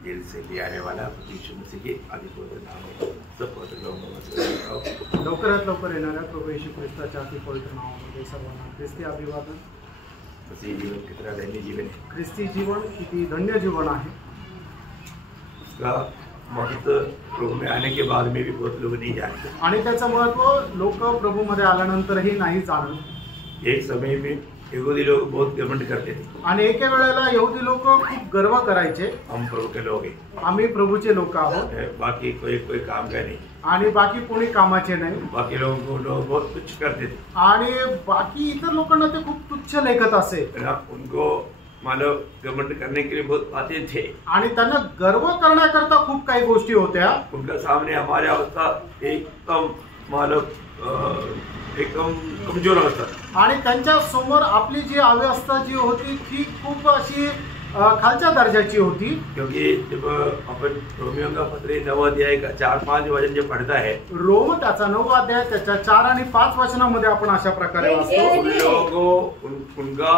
Gel से ले आने वाला यीशु मसीह के अधिपति नाम में सब पवित्र लवकरात लवकर येणाऱ्या प्रभू येशू ख्रिस्ताच्या अति पवित्र नावामध्ये सर्वांना ख्रिस्ती अभिवादन। मसीह जीवन कितना धन्य जीवन है, ख्रिस्ती जीवन किती धन्य जीवन आहे। उसका महत्व प्रभु में आने के बाद में भी बहुत लोग नहीं जानते आणि त्याचं महत्व लोक प्रभू मध्ये आल्यानंतरही नाही जाणत। एक समय में यहूदी लोग बहुत घमंड करते थे, आणि एके वेळेला यहुदी लोक खूप गर्व करायचे, हम प्रभु के लोग हैं, आम्ही प्रभूचे लोक आहोत, बाकी कोई काम का नहीं, आणि बाकी कोणी कामाचे नाही। बाकी लोगों को लोग बहुत तुच्छ करते थे आणि बाकी इतर लोकांना ते खूप तुच्छ लेखत असे। उनको मानव घमंड करने के लिए बहुत बातें थे आणि त्यांना गर्व करण्याकरता खूप काही गोष्टी होत्या। उनका सामने हमारी अवस्था एकदम मानव एकदम कमजोर अवस्था, आणि त्यांच्या समोर आपली जी अवस्था जी होती ती खूप अशी खालच्या दर्जाची होती। क्योंकि जब अपन रोमियो का पत्र 9 अध्याय का 4-5 वचन जब पढ़ता है, रोम त्याचा 9 अध्याय त्याच्या 4 आणि 5 वचनामध्ये आपण अशा प्रकारे वाचतो, उन लोगों उनका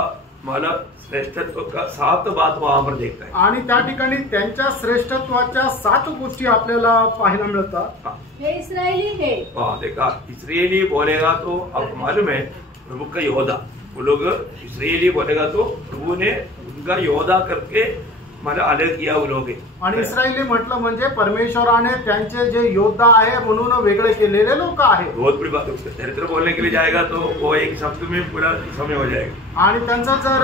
मानव श्रेष्ठत्व का 7 बात वहां पर देखता है, आणि त्या ठिकाणी त्यांच्या श्रेष्ठत्वाच्या 7 गोष्टी आपल्याला पाहायला मिळतात। हे इस्रायली है, देखा इस्राएली बोलेगा तो आपको मालूम है प्रभु का योद्धा, वो लोग इस्राएली बोलेगा तो प्रभु ने उनका योद्धा करके मला अलग किया वो लोग। आणि इस्रायली म्हटलं म्हणजे परमेश्वराने त्यांचे जे योद्धा आहे म्हणून वेगळे केलेले लोक आहेत। बहुत बड़ी बात है, उसका चरित्र बोलने के लिए जाएगा तो वो एक शब्द में पूरा समय हो जाएगा, आणि त्यांचा जर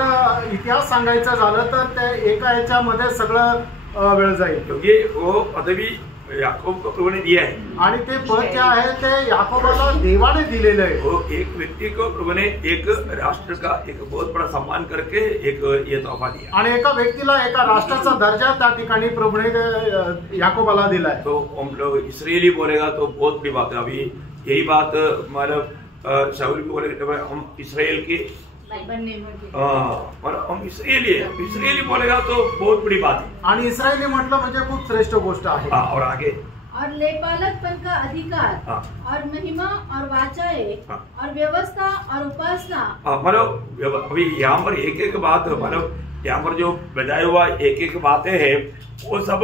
इतिहास सांगायचा झालं तर ते एका ह्याच्यामध्ये सगळं वेळ जाईल। क्योंकि वो पदवी याकूब को प्रभु ने दिया है, आणि ते पद जे आहे ते याकोबाला देवाने दिलेले आहे। वो एक व्यक्ति को प्रभु ने एक राष्ट्र का एक बहुत बड़ा सम्मान करके एक ये तोहफा दिया, आणि एका व्यक्तीला एका राष्ट्राचा दर्जा त्या ठिकाणी प्रभूने याकोबाला दिलाय। तो हम लोग इस्राएली बोलेगा तो बहुत बड़ी बात है। अभी यही बात मतलब शाऊल भी बोलेगा हम इसराइल के हम इस्राएली बोलेगा तो बहुत बड़ी बात है, आणि इस्रायली म्हटलं म्हणजे खूप श्रेष्ठ गोष्ट आहे। और आगे और लेपालकपन का अधिकार और महिमा और वाचाएं और व्यवस्था और उपासना, मतलब अभी यहाँ पर एक एक बात मतलब यहाँ पर जो बताया हुआ एक एक बातें हैं वो सब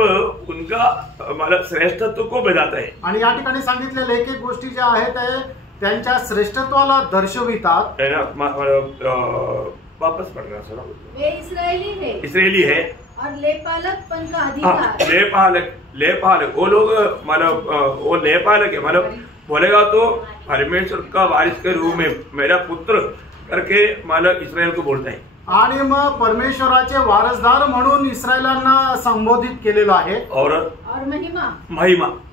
उनका मतलब श्रेष्ठत्व को बताता है, आणि या ठिकाणी सांगितलेल्या एक एक गोष्टी ज्या आहेत त्यांच्या श्रेष्ठत्वाला दर्शवितात। वापस पढ़ रहा सर, वे इस्रायली है और लेपालकपन का अधिकार, लेपालक वो लोग मतलब वो लेपालक है, मतलब बोलेगा तो परमेश्वर का वारिस के रूप में मेरा पुत्र करके मतलब इसराइल को बोलता है, आणि मग परमेश्वराचे वारसदार म्हणून इस्रायलांना संबोधित केलेलं आहे। और महिमा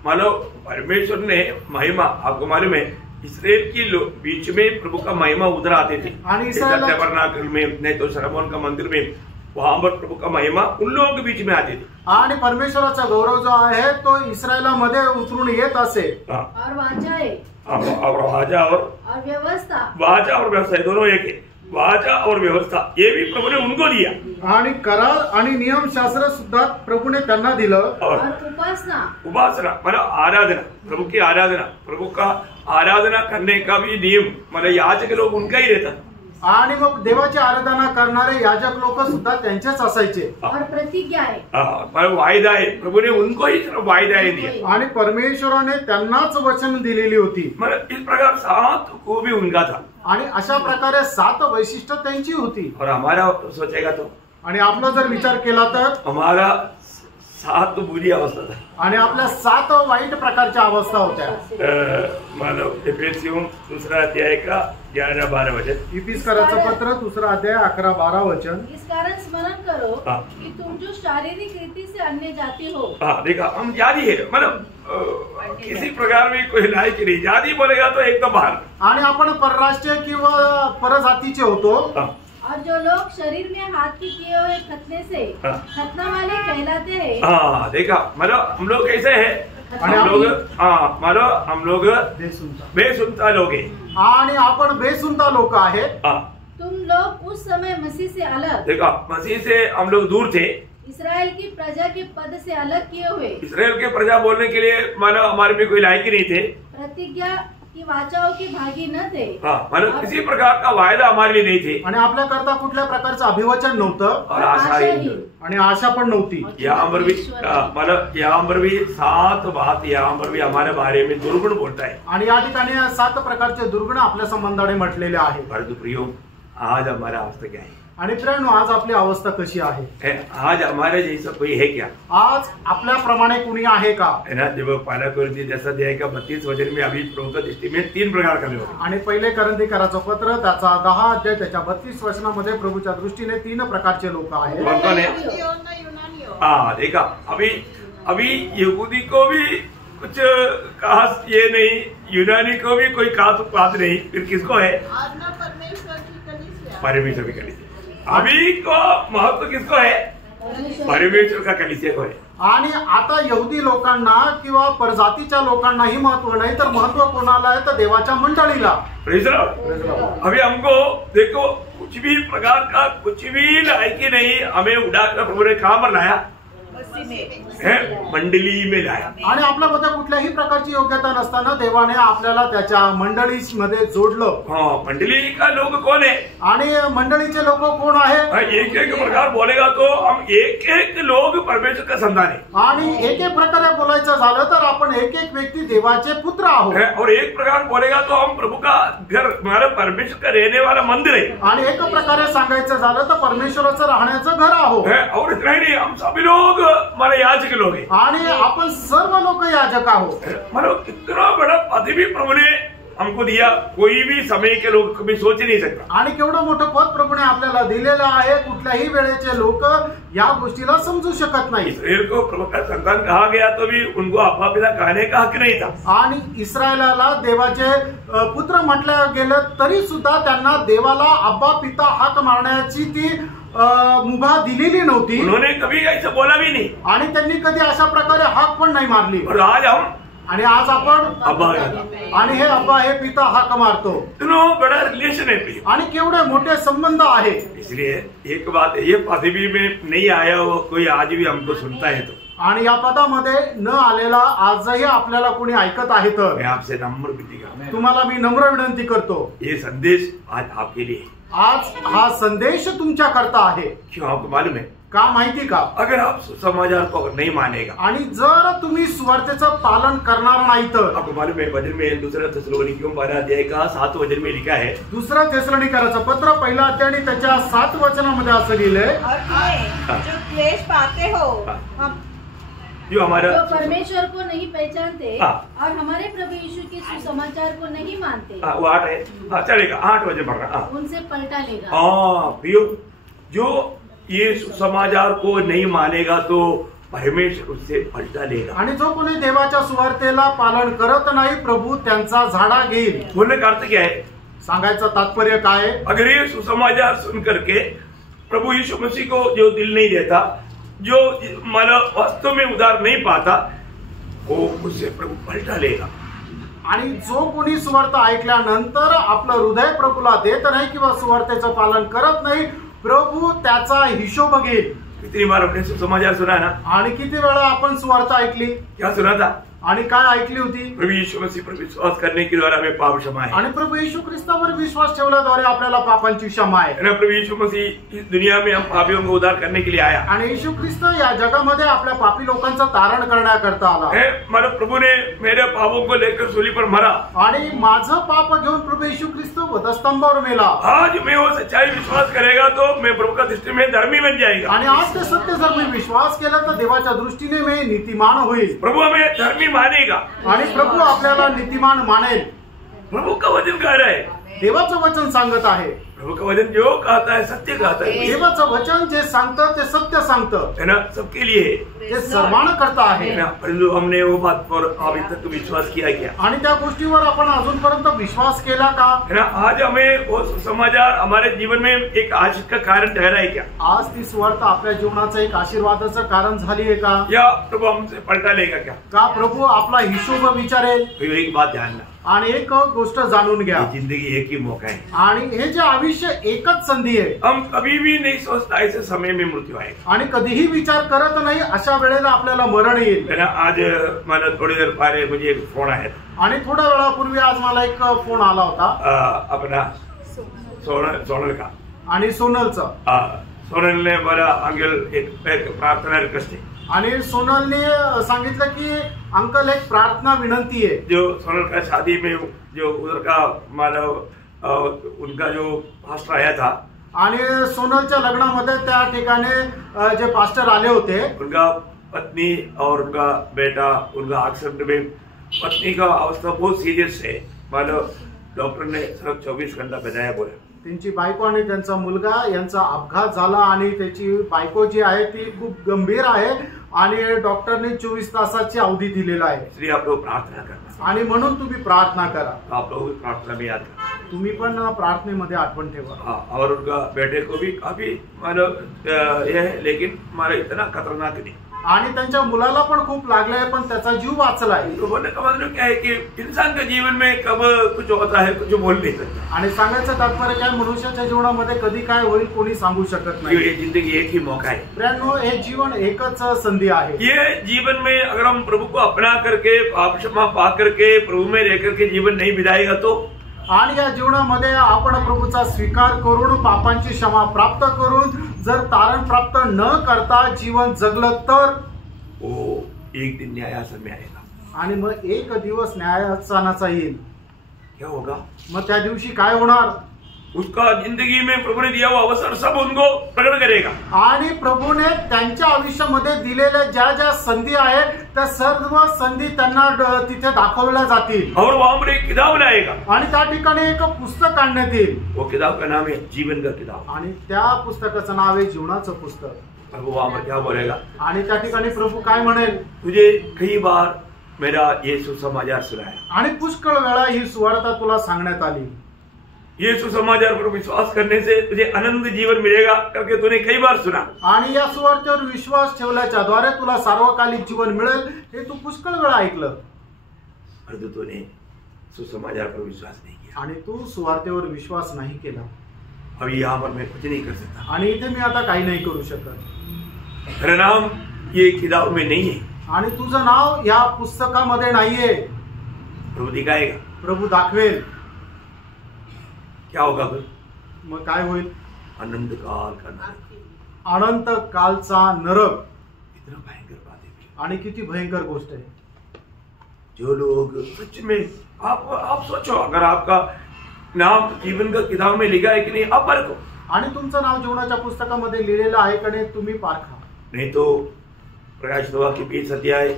मतलब परमेश्वर ने महिमा, आपको मालूम है इसराइल की बीच में प्रभु का महिमा उधर आते थे, टैबरनाकल में नहीं तो सलोमन का मंदिर में वहां पर प्रभु का महिमा उन लोगों के बीच में आते थे, आणि परमेश्वराचा गौरव जो आहे तो इस्रायलामध्ये उतरून येत असे। और वाचाएं और वाचा और व्यवस्था दोनों एक है, वाचा और व्यवस्था ये भी प्रभु ने उनको दिया, आणि करार आणि नियम शास्त्र सुद्धा प्रभूने त्यांना दिलं, और उपासना मतलब आराधना, प्रभु की आराधना, प्रभु का आराधना करने का भी नियम मतलब याजक लोग उनका ही रहता, आणि मग देवाची आराधना करणारे याजक लोक सुद्धा त्यांचेच असायचे। और प्रतिज्ञाएं मतलब वायदाएं प्रभु ने उनको ही वायदाएं दिए, आणि परमेश्वराने त्यांनाच वचन दिलेली होती। मतलब इस प्रकार 7 को भी उनका था, आणि अशा प्रकारे 7 वैशिष्ट्य त्यांची होती। और हमारा सोचेगा तो आणि आपला जर विचार केला तर हमारा 7 बुरी अवस्था था, आणि आपल्या 7 वाईट प्रकारच्या अवस्था होत्या। मानव एफेसियों 2 अध्याय का 11-12 वचन, इफिसकराचं पत्र 2 अध्याय 11-12 वचन। इस कारण स्मरण करो कि तुम जो शारीरिक रीति से अन्य जाति हो, देखा हम जाति है, मतलब किसी प्रकार में कोई लायक नहीं, जाति बोलेगा तो एकदम बाहर, आणि आपण परराष्ट्रीय किंवा परजातीचे होतो, और जो लोग शरीर में हाथ की किए हुए खतने से खतना वाले कहलाते हैं। देखा मतलब हम लोग कैसे है, हम लोग बेसुनता लोग हैं, आणि आपण बेसुनता लोक आहे। तुम लोग उस समय मसीह से अलग, देखा मसीह से हम लोग दूर थे, इसराइल की प्रजा के पद से अलग किए हुए, इसराइल के प्रजा बोलने के लिए मानो हमारे में कोई लायक ही नहीं थे, कि वाचाओं की भागी न थे। मतलब किसी प्रकार का वायदा हमारे लिए नहीं थे आणि आपल्या करता कुठल्या प्रकारचं अभिवचन नव्हतं और आशा ही आणि आशा पण नव्हती। यहाँ पर भी मतलब यहाँ पर भी 7 बात यहाँ पर भी हमारे बारे में दुर्गुण बोलता है आणि या ठिकाणी 7 प्रकारचे दुर्गुण आपल्या संबंधाने म्हटलेले आहेत। परंतु प्रियो आज हमारा अवस्था क्या है आणि प्रियांनो आज आपली अवस्था कशी आहे? आज हमारे जैसा कोई है क्या? आज आपल्याप्रमाणे कुणी आहे का? है ना। जब पहला कोरिन्थी जैसा अध्याय का 32 वचन में अभी प्रभु की दृष्टि में 3 प्रकार का लोग आणि पहिले कोरिन्थीकराचं पत्र त्याचा 10 अध्याय त्याच्या 32 वचनामध्ये प्रभूच्या दृष्टीने 3 प्रकारचे लोक आहेत। कौन है? हाँ देखा, अभी यहूदी को भी कुछ खास ये नहीं, यूनानी को भी कोई खास बात नहीं, फिर किसको है? परमेश्वर की कलीसिया। अभी को महत्व किसको है? परमेश्वर का कलीसिया को है। आणि आता यहूदी लोकांना किंवा परजातीच्या लोकांनाही महत्व नाही, तर महत्व कोणाला आहे तर देवाच्या मंडळीला। अभी हमको देखो कुछ भी प्रकार का कुछ भी लायकी नहीं, हमें उड़ाकर प्रभु ने कहाँ पर लाया? मंडली में लाया। आणि आपल्यामध्ये कुठल्याही प्रकारची योग्यता नसताना देवाने आपल्याला त्याच्या मंडळीमध्ये जोडलं। मंडली का लोग कौन है? आणि मंडळीचे लोक कोण आहे? एक एक प्रकार बोलेगा तो हम एक एक लोग परमेश्वर का संतान है। आणि एक एक प्रकारे बोलायचं झालं तर आपण एक एक व्यक्ती देवाचे पुत्र आहोत। और एक प्रकार बोलेगा तो हम प्रभु का घर, हमारा परमेश्वर का रहने वाला मंदिर है। आणि एक प्रकारे सांगायचं झालं तर परमेश्वराचं राहण्याचं घर आहोत। और इतना ही नहीं, हम सभी लोग हमारे याजक लोग हैं। आणि आपण सर्व लोक याजक आहोत। मतलब इतना बड़ा पद भी प्रभु ने हमको दिया, कोई भी समय के लोग कभी सोच नहीं सकता। आणि केवढं मोठं पद प्रभूने आपल्याला दिलेलं आहे, कुठल्याही वेळेचे लोक या गोष्टीला समजू शकत नाही। इस्राएल को प्रभु का संतान कहा गया तो भी उनको अब्बा पिता कहने का हक नहीं था। आणि इस्रायलाला देवाचे पुत्र म्हटलं गेलं तरी सुद्धा त्यांना देवाला अब्बा पिता हाक मारण्याची ती मुभा दिलेली नव्हती। उन्होंने कभी ऐसा बोला भी नहीं आणि त्यांनी कधी अशा प्रकारे हाक पण नाही मारली। और आज हम आणि आज आपण अब्बा, आणि हे अब्बा हे पिता हाक मारतो। इतना बड़ा रिलेशन है आणि केवढे मोठे संबंध आहे। इसलिए एक बात, ये पदवी में नहीं आया हो कोई आज भी हमको सुनता है तो, आणि या पदामध्ये न आलेला आजही आपल्याला कोणी ऐकत आहे तर मैं आपसे नम्र विनती करता हूं, तुम्हाला मी नम्र विनंती करतो, ये संदेश आज आपके लिए, आज हा संदेश तुमच्या करता आहे। क्यों? आपको मालूम है का माहिती का? अगर आप सुसमाचार को नहीं मानेगा आणि जर तुम्ही सुवार्तेचं पालन करणार नाही तर, आपको मालूम है वचन में 2 थिस्सलुनीकियों 12 अध्याय का 7 वचन में लिखा है, 2 थिस्सलुनीकराचं पत्र 1 अध्याय आणि त्याच्या 7 वचनामध्ये असं लिहिलंय, जो क्लेश पाते हो जो हमारा जो परमेश्वर को नहीं पहचानते हाँ। और हमारे प्रभु यीशु के सुसमाचार को नहीं मानते, वो 8 है, चलेगा 8 वचन पढ़ रहा, उनसे पलटा लेगा। प्रियो, जो ये सुसमाचार को नहीं मानेगा तो परमेश्वर उससे पलटा लेगा। आणि जो कोणी देवाच्या सुवार्तेला पालन करत नाही प्रभू त्यांचा झाडा घेईल। बोलने का अर्थ क्या है? सांगायचं तात्पर्य काय? अगर ये सुसमाचार सुन करके प्रभु यीशु मसीह को जो दिल नहीं देता, जो मतलब वास्तव में उधार नहीं पाता, वो उससे प्रभु पलटा लेगा। आणि जो कोणी सुवार्थ ऐकल्यानंतर आपलं हृदय प्रभूला देत नाही किंवा सुवार्तेचं पालन करत नाही, प्रभू त्याचा हिशोब घेईल। कितनी बार हमने सुसमाचार सुना ना? आणि किती वेळा आपण सुवार्थ ऐकली? क्या सुना था? आणि काय ऐकली होती? प्रभु यीशु मसीह पर विश्वास करने के द्वारा हमें पाप क्षमा है। आणि प्रभु येशू ख्रिस्तावर विश्वास ठेवल्याद्वारे आपल्याला पापांची क्षमा आहे। प्रभु यीशु मसीह इस दुनिया में हम पापियों को उद्धार करने के लिए आया। आणि येशू ख्रिस्त या जगामध्ये आपल्या पापी लोकांचं तारण करण्याकरता आला। मतलब प्रभु ने मेरे पापों को लेकर सूली पर मरा आणि माझं पाप घेऊन प्रभु येशू ख्रिस्त वधस्तंभावर मेला। आज मैं वो सच्चाई विश्वास करेगा तो मैं प्रभु का दृष्टि में धर्मी बन जाएगा। आणि आज ते सत्य जर मी विश्वास केला तर देवाच्या दृष्टीने मी नीतिमान होईल। प्रभु हमें धर्मी मानेगा आणि प्रभू आपल्याला नीतिमान मानेल। प्रभु का वचन कह रहा है, देवाचं वचन सांगत आहे। प्रभु का वचन जो कहता है सत्य कहता है। देवाचं वचन जे सांगतं ते सत्य सांगतं, है ना, सबके लिए ते सर्वांना करता आहे। परंतु हमने वो बात पर अभी तक विश्वास किया क्या? आणि त्या गोष्टीवर आपण अजूनपर्यंत विश्वास केला का? है ना, आज हमें वो सुसमाचार हमारे जीवन में एक आशीष का कारण ठहरा है क्या? आज ती सुवार्थ आपल्या जीवनाचं एक आशीर्वादाचं कारण झाली आहे का? या प्रभु हमसे पलटा लेगा क्या? का प्रभु आपला हिशोब विचारेल? एक बात ध्यान रखना, आणि एक गोष्ट जाणून घ्या, जिंदगी एक ही मौका है आणि हे जे आयुष्य एकच संधी आहे. हम कभी भी नहीं सोचता ऐसे समय में मृत्यू आएगा, आणि कधीही विचार करत नाही अशा वेळेला आपल्याला मरण येईल. आज मला थोडी देर पहिले मुझे एक फोन आहे, आणि थोड्या वेळापूर्वी आज मला एक फोन आला होता अपना सोनल का, आणि सोनलचा. सोनलने मला अंकल एक प्रार्थना रिक्वेस्ट है, आणि सोनलने सांगितलं की अंकल एक प्रार्थना विनंती है. जो सोनल का शादी में जो उधर का मतलब उनका जो पास्टर आया था, आणि सोनलच्या लग्नामध्ये त्या ठिकाणी जे पास्टर आले होते, उनका पत्नी और उनका बेटा उनका एक्सीडेंट में, पत्नी का अवस्था बहुत सीरियस है, मतलब डॉक्टर ने सिर्फ 24 घंटा बचाया बोले. त्यांची बायको आणि त्यांचा मुलगा यांचा अपघात झाला, आणि त्याची बायको जी आहे ती खूप गंभीर आहे, आणि डॉक्टरने 24 तासाची अवधी दिलेला आहे. इसलिए आप लोग प्रार्थना करना, आणि म्हणून तुम्ही प्रार्थना करा. आप लोग प्रार्थना में याद करा, तुम्ही पण प्रार्थनेमध्ये आठवण ठेवा. और उनका बेटे को भी काफी मतलब ये है, लेकिन हमारा इतना खतरनाक नहीं. आणि त्यांच्या मुलाला पण खूप लागलाय, पण त्याचा जीव वाचलाय. तो बोलने का मतलब क्या है कि इंसान के जीवन में कब कुछ होता है कुछ बोल नहीं सकता. आणि सांगायचं तात्पर्य काय, मनुष्याच्या जीवनामध्ये कधी काय होईल कोणी सांगू शकत नाही. ये जिंदगी एक ही मौका है प्रियांनो, हे जीवन एकच संधी आहे. ये जीवन में अगर हम प्रभु को अपना करके पाप क्षमा पा करके प्रभु में रह करके जीवन नहीं बिताएगा तो, आणि या जीवनामध्ये आपण प्रभूचा स्वीकार करून पापांची क्षमा प्राप्त करून जर तारण प्राप्त न करता जीवन जगलं तर वो एक दिन न्यायासन में आएगा. आणि मग एक दिवस न्यायासनाचा येईल. क्या होगा? मग त्या दिवशी काय होणार? उसका जिंदगी में प्रभु ने दिया हुआ अवसर सब उनको प्रकट करेगा. आणि प्रभूने त्यांच्या आयुष्यामध्ये दिलेल्या ज्या ज्या संधी आहेत त्या सर्व संधी त्यांना तिथे दाखवल्या जातील. और वहां पर एक किताब लाएगा, आणि त्या ठिकाणी एक पुस्तक काढण्यात येईल. वो किताब का नाम है जीवन का किताब. आणि त्या पुस्तकाचं नाव आहे जीवनाचं पुस्तक. प्रभु वहां पर क्या बोलेगा? आणि त्या ठिकाणी प्रभू काय म्हणेल? तुझे कई बार मेरा ये सुसमाचार सुनाया, आणि पुष्कळ वेळा ही सुवार्ता तुला सांगण्यात आली. ये सुसमाचार पर विश्वास करने से तुझे अनंत जीवन मिलेगा करके तूने कई बार सुना. आणि या सुवार्तेवर विश्वास ठेवल्याच्या द्वारे तुला सार्वकालिक जीवन मिळेल हे तू पुष्कळ वेळा ऐकलं. परंतु तूने सुसमाचार पर विश्वास नहीं किया, आणि तू सुवार्तेवर विश्वास नाही केला. अभी यहाँ पर मैं कुछ नहीं कर सकता, आणि इथे मी आता काही नाही करू शकत. मेरा नाम ये किताब में नहीं है, आणि तुझं नाव या पुस्तकामध्ये नाहीये. प्रभु दिखाएगा, प्रभु दाखवेल. क्या होगा फिर? मग काय होईल? अनंत काल का नरक. अनंत कालचा नरक. इतना भयंकर बात है. आणि किती भयंकर गोष्ट आहे. जो लोग सच में आप सोचो, अगर आपका नाम जीवन का किताब में लिखा है कि नहीं, आप परखो. आणि तुमचं नाव जीवनाच्या पुस्तकामध्ये लिहिलेलं आहे का नाही तुम्ही पारखा. नहीं तो प्रकाशित वाक्य 20 अध्याय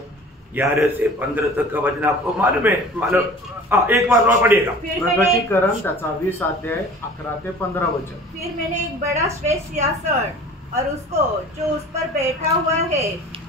11 से 15 तक का वचन आपको मालूम है. एक बार और पढ़िएगा. प्रकटीकरण त्याचा 20 अध्याय 11 ते 15 वचन. फिर मैंने एक बड़ा श्वेत सिंहासन और उसको जो उस पर बैठा हुआ है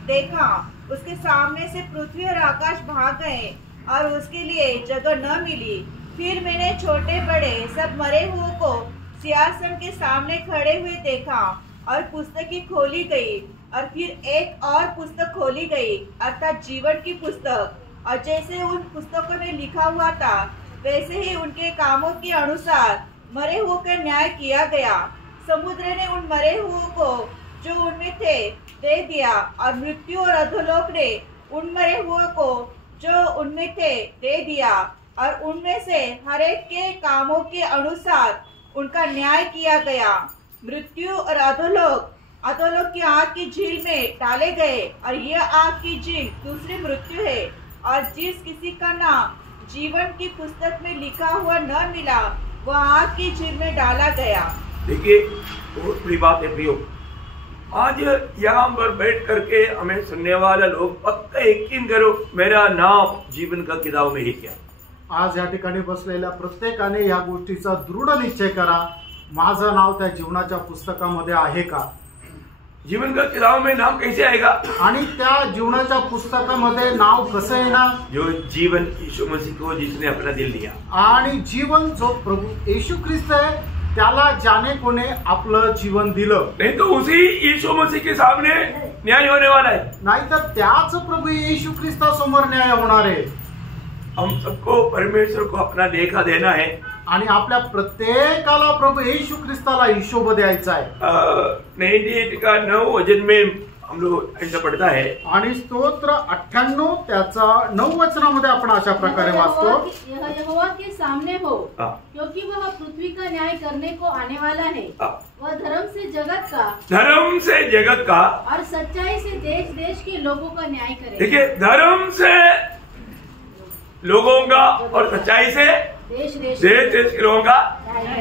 देखा. उसके सामने से पृथ्वी और आकाश भाग गए और उसके लिए जगह न मिली. फिर मैंने छोटे बड़े सब मरे हुए को सिंहासन के सामने खड़े हुए देखा, और पुस्तकें खोली गई, और फिर एक और पुस्तक खोली गई अर्थात जीवन की पुस्तक. और जैसे उन पुस्तकों में लिखा हुआ था वैसे ही उनके कामों के अनुसार मरे हुए का न्याय किया गया. समुद्र ने उन मरे हुए को जो उनमें थे दे दिया, और मृत्यु और अधोलोक ने उन मरे हुए को जो उनमें थे दे दिया, और उनमें से हर एक के कामों के अनुसार उनका न्याय किया गया. मृत्यु और अधोलोक की आग की झील में डाले गए, और यह आग की झील दूसरी मृत्यु है. और जिस किसी का नाम जीवन की पुस्तक में लिखा हुआ न मिला वह आग की झील में डाला गया. देखिए बहुत बड़ी बात है प्रियो. आज यहाँ पर बैठ करके हमें सुनने वाला लोग पक्का यकीन करो, मेरा नाम जीवन का किताब में ही क्या. आज या ठिकाणी बसलेल्या प्रत्येकाने या गोष्टीचा दृढ निश्चय करा, माझं नाव त्या जीवनाच्या पुस्तकामध्ये आहे का. जीवन का किताब में नाम कैसे आएगा? आणि त्या जीवनाच्या पुस्तकामध्ये नाव कसं येणार? जो जीवन यीशु मसीह को जिसने अपना दिल दिया. आणि जीवन जो प्रभू येशू ख्रिस्त आहे त्याला ज्याने कोणे आपलं जीवन दिलं. नहीं तो उसी यीशु मसीह के सामने न्याय होने वाला है. नाहीतर त्याच प्रभू येशू ख्रिस्तासमोर न्याय होणार आहे. हम सबको परमेश्वर को अपना लेखा देना है आणि आपल्या प्रत्येकाला प्रभु येशू ख्रिस्ताला हिशोब द्यायचा आहे. 98 का 9 वचन में हम लोग ऐसा पढ़ता है आणि स्तोत्र 98 त्याचा 9 वचनामध्ये आपण अशा प्रकारे वाचतो, यहोवा के सामने हो क्योंकि वह पृथ्वी का न्याय करने को आने वाला है. वह धर्म से जगत का और सच्चाई से देश देश के लोगों का न्याय करेगा. देखिए, धर्म से लोगों का और सच्चाई से देश के लोगों का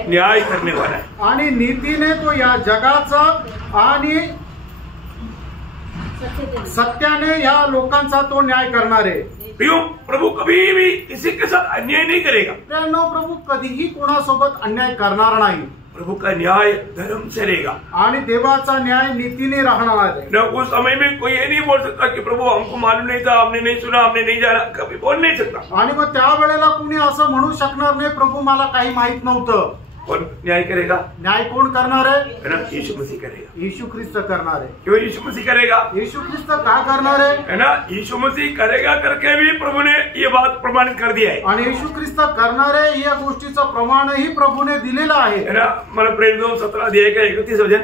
न्याय करने वाला है. आणि नीतीने तो या जगाचा आणि सत्याने या लोकांचा तो न्याय करणार आहे. प्रभु कभी भी किसी के साथ अन्याय नहीं करेगा. प्रभु कधीही कोणासोबत अन्याय करणार नाही. प्रभु का न्याय धर्म से रहेगा आणि देवाचा न्याय नीतीने राहणार आहे. न उस समय में कोई ये नहीं बोल सकता कि प्रभु हमको मालूम नहीं था, हमने नहीं सुना, हमने नहीं जाना, कभी बोल नहीं सकता. आणि मग त्या वेळेला कुणी असं म्हणू शकणार नाही प्रभु मला काही माहित नव्हतं. कौन न्याय करेगा? न्याय कोण करणार आहे? यीशु मसीह करेगा. यीशु ख्रिस्त करणार आहे. क्यों यीशु मसीह करेगा? यीशु ख्रिस्त का करणार आहे ना? यीशु मसीह करेगा करके भी प्रभु ने ये बात प्रमाणित कर दिया है. आणि यीशु ख्रिस्त करणार आहे या गोष्टीचं प्रमाणही प्रभूने दिलेलं आहे ना. मला प्रेरित 17 अध्याय का 31 वचन,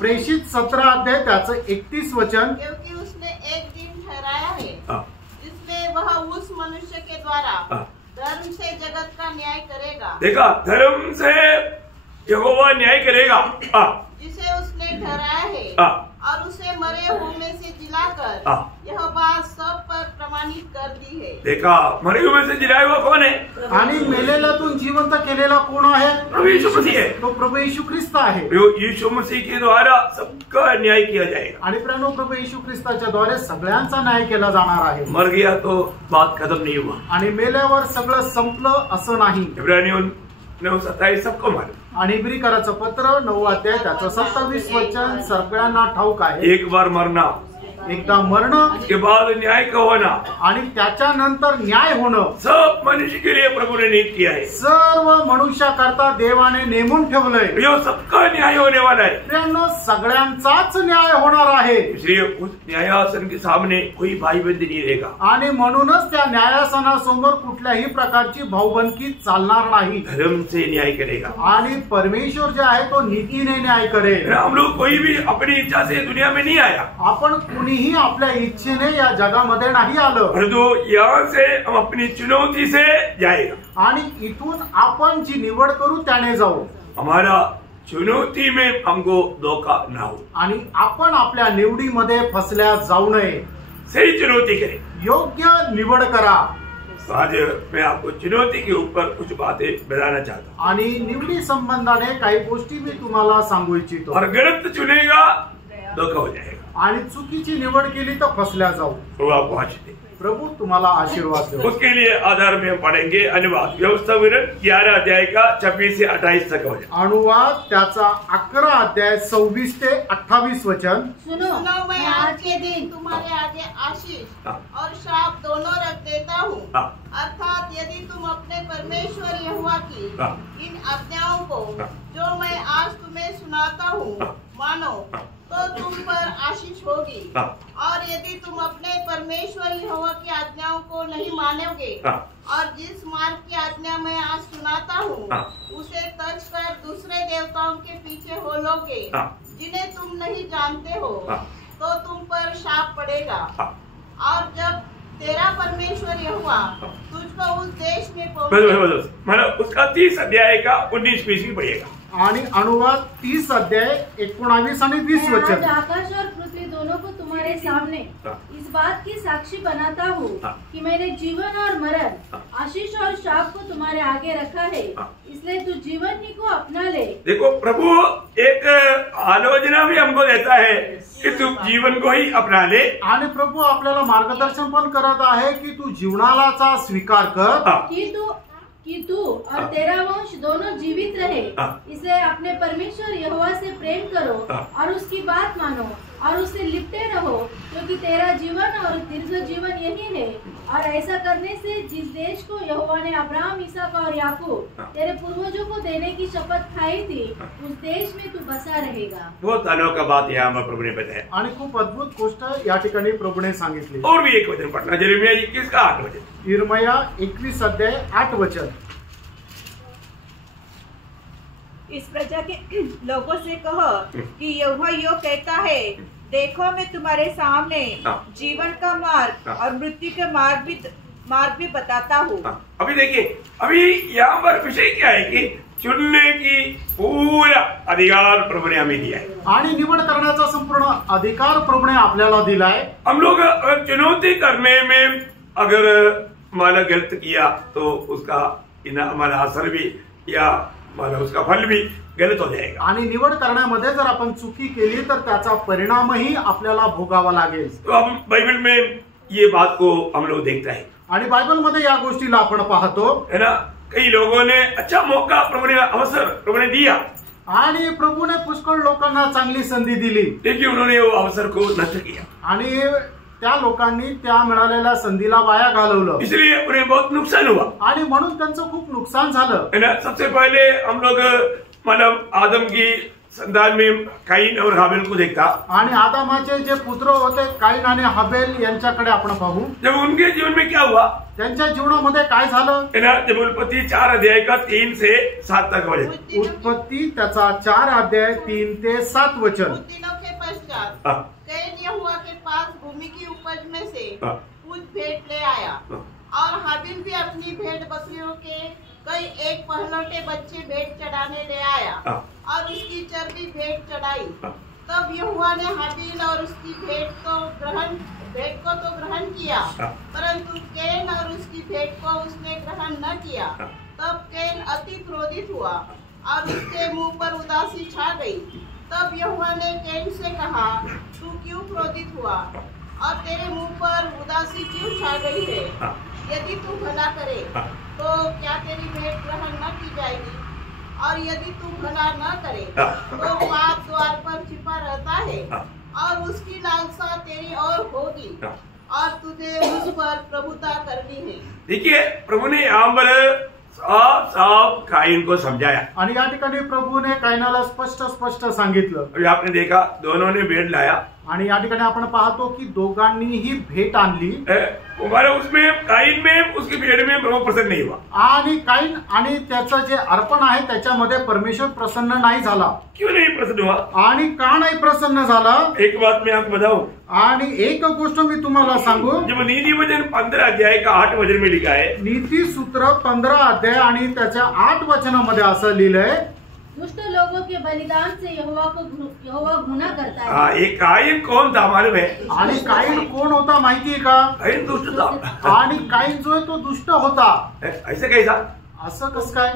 प्रेषित 17 अध्याय त्याचं 31 वचन, क्योंकि उसने एक दिन ठहराया है जिसमें वह उस मनुष्य के द्वारा धर्म से जगत का न्याय करेगा. देखा, धर्म से यहोवा न्याय करेगा जिसे उसने ठहराया है और उसे मरे हुए में से जिलाकर यह बात सब पर प्रमाणित कर दी है. देखा, मरे हुए में से जिलाया हुआ कौन है? आणि मेलेल्यातून जिवंत केलेला कोण आहे? प्रभु यीशु मसीह है. तो प्रभु यीशु ख्रिस्त आहे. यीशु मसीह के द्वारा सबका न्याय किया जाएगा. आणि प्रभु यीशु ख्रिस्ताच्या द्वारे सगळ्यांचा न्याय केला जाणार आहे. मर गया तो बात खत्म नहीं हुआ. आणि मेल्यावर सगळं संपलं असं नाही. इब्रानियों 9:27 सबको मालूम. आणि इब्रिकराचं पत्र 9 अध्याय त्याचं 27 वचन सगळ्यांना ठाऊक आहे. एक बार मरना, एकदा मरणं, के बाद न्याय का होना आणि त्याच्यानंतर न्याय होणं सब मनुष्य के लिए प्रभु ने नियुक्त किया है. सर्व मनुष्याकरता देवाने नेमून ठेवलंय. यो सबका न्याय होने वाला है. त्यांना सगळ्यांचाच न्याय होणार आहे. इसलिए उस न्यायासन के सामने कोई भाई बंदी नहीं रहेगा. आणि म्हणूनच त्या न्यायासनासमोर कुठल्याही प्रकारची भाऊबंदकी चालणार नाही. धर्म से न्याय करेगा. आणि परमेश्वर जे आहे तो नीतीने न्याय करेल. हम लोग कोई भी अपनी इच्छा से दुनिया में नहीं आया. आपण कुणीही आपल्या इच्छेने या जगामध्ये नाही आलं. परंतु यहाँ से हम अपनी चुनौती से जाएगा. आणि इथून आपण जी निवड करू त्याने जाऊ. हमारा चुनौती में हमको धोखा ना हो. आणि आपण आपल्या निवडीमध्ये फसल्या जाऊ नये. सही चुनौती करें, योग्य निवड करा. आज मैं आपको चुनौती के ऊपर कुछ बातें बताना चाहता हूँ. आणि निवडी संबंधाने काही गोष्टी मी तुम्हाला सांगू इच्छितो. और गलत चुनेगा धोखा हो जाएगा. आणि चुकीची निवड केली तर फसल्या जाऊ. तो आपको आशीष दे. प्रभु तुम्हाला आशीर्वाद दे. उसके लिए आधार में हम पढ़ेंगे अनुवाद व्यवस्था विवरण 11 अध्याय का 26 से 28 तक. अनुवाद त्याचा 11 अध्याय 26 ते 28 वचन. सुनो, मैं आज के दिन तुम्हारे आगे आशीष और श्राप दोनों रख देता हूँ. अर्थात यदि तुम अपने परमेश्वर यहोवा की इन आज्ञाओं को जो मैं आज तुम्हें सुनाता हूँ मानो तो तुम पर आशीष होगी. और यदि तुम अपने परमेश्वर यहोवा की आज्ञाओं को नहीं मानोगे और जिस मार्ग की आज्ञा मैं आज सुनाता हूँ उसे तज कर दूसरे देवताओं के पीछे हो लोगे जिन्हें तुम नहीं जानते हो तो तुम पर शाप पड़ेगा. और जब तेरा परमेश्वर यहोवा तुझको उस देश में मतलब उसका 30 अध्याय का 19-20 पढ़िएगा. आणि अनुवाद 30 अध्याय 19 आणि 20 वचन. आकाश और पृथ्वी दोनों को तुम्हारे सामने इस बात की साक्षी बनाता हूँ कि मैंने जीवन और मरण, आशीष और शाप को तुम्हारे आगे रखा है, इसलिए तू जीवन ही को अपना ले. देखो, प्रभु एक आलोचना भी हमको देता है कि तू जीवन को ही अपना ले. आणि प्रभु आपल्याला मार्गदर्शन पण करत आहे की तू जीवनालाचा स्वीकार कर. कि तू और तेरा वंश दोनों जीवित रहे, इसलिए अपने परमेश्वर यहोवा से प्रेम करो और उसकी बात मानो. और उससे लिपटे रहो, क्योंकि तेरा जीवन और दीर्घ जीवन यही है। और ऐसा करने से जिस देश को यहोवा ने अब्राहम, इसहाक और याकूब तेरे पूर्वजों को देने की शपथ खाई थी, उस देश में तू बसा रहेगा। बहुत अनोखा बात यहाँ प्रभु ने बताया आणि खूप अद्भुत गोष्ट या ठिकाणी प्रभूने सांगितली। और भी एक वचन पढ़ना, यिर्मयाह 21 का 8 वचन। यिर्मयाह 21 अध्याय 8 वचन। इस प्रजा के लोगों से कहो कि यहोवा यो कहता है, देखो मैं तुम्हारे सामने जीवन का मार्ग और मृत्यु का मार्ग भी बताता हूँ। अभी देखिए, अभी यहाँ पर विषय क्या है कि चुनने की पूरा अधिकार प्रभु ने हमें दिया है आणि निवड करण्याचा संपूर्ण अधिकार प्रभूने आपल्याला दिलाय। हम लोग चुनौती करने में अगर हमारा गलत किया तो उसका हमारा असर भी या हमारा उसका फल भी गलत हो जाएगा। आणि निवड करण्यामध्ये जर आपण चुकी केली तर त्याचा परिणामही आपल्याला भोगावा लागेल। तो हम बाइबल में ये बात को हम लोग देखते हैं आणि बायबल मध्ये या गोष्टीला आपण पाहतो है ना। कई लोगों ने अच्छा मौका प्रभु ने अवसर प्रभु ने दिया आणि प्रभूने पुष्कळ लोकांना चांगली संधी दिली, लेकिन उन्होंने वो अवसर को नष्ट किया आणि त्या लोकांनी त्या मिळालेल्या संधीला वाया घालवलं, इसलिए उन्हें बहुत नुकसान हुआ आणि म्हणून त्यांचं खूप नुकसान झालं। है ना। सबसे पहले हम लोग मतलब आदम की संतान में काइन और हाबिल को देखता, आणि आदामाचे जे पुत्र होते काईन आणि हाबेल यांच्याकडे आपण पाहू। जब उनके जीवन में क्या हुआ, त्यांच्या जीवनामध्ये काय झालं है ना। जब उत्पत्ति 4 अध्याय का 3 से 7 तक वचन, उत्पत्ति त्याचा 4 अध्याय 3 ते 7 वचन। उन दिनों के पश्चात कैन यहोवा के पास भूमि की उपज में से कुछ भेंट ले आया, और हाबिल भी अपनी भेंट बकरियों के कई एक पहलौठे बच्चे भेंट चढ़ाने ले आया, और उसकी चर्बी भेंट चढ़ाई। तब यहोवा ने हाबिल और उसकी भेंट को तो ग्रहण किया, परंतु कैन और उसकी भेंट को उसने ग्रहण न किया। तब कैन अति क्रोधित हुआ और उसके मुंह पर उदासी छा गई। तब यहोवा ने कैन से कहा, तू क्यों क्रोधित हुआ और तेरे मुंह पर उदासी क्यों छा गई है? यदि तू भला करे तो क्या तेरी भेंट ग्रहण न की जाएगी? और यदि तू भला न करे तो पाप द्वार पर छिपा रहता है, और उसकी लालसा तेरी और होगी, और तुझे उस पर प्रभुता करनी है। देखिए, प्रभु ने यहाँ पर साफ साफ काइन को समझाया, आणि या ठिकाणी प्रभूने कायनाला स्पष्ट सांगितलं। अभी आपने देखा दोनों ने भेंट लाया, आणि या ठिकाणी आपण पाहतो की दोघांनीही भेट आणली, हमारे उसमें काइन में उसकी भेंट में प्रभु प्रसन्न नहीं हुआ, आणि काइन आणि त्याचं जे अर्पण आहे त्याच्यामध्ये परमेश्वर प्रसन्न नाही झाला। क्यों नहीं प्रसन्न हुआ? आणि का नाही प्रसन्न झाला? एक बात मैं आपको बताऊं, आणि एक गोष्ट मी तुम्हाला सांगू, जब नीति वचन 15 अध्याय का 8 वचन में लिखा है, नीती सूत्र 15 अध्याय आणि त्याच्या 8 वचनामध्ये असं लिहिलंय, दुष्ट लोगों के बलिदान से यहोवा घृणा करता है। हाँ, ये काइन कौन था मालूम है? आणि काईन कोण होता माहितीये का? काइन दुष्ट था, आणि काईन जो आहे तो दुष्ट होता। ऐसे कैसा? असं कसं काय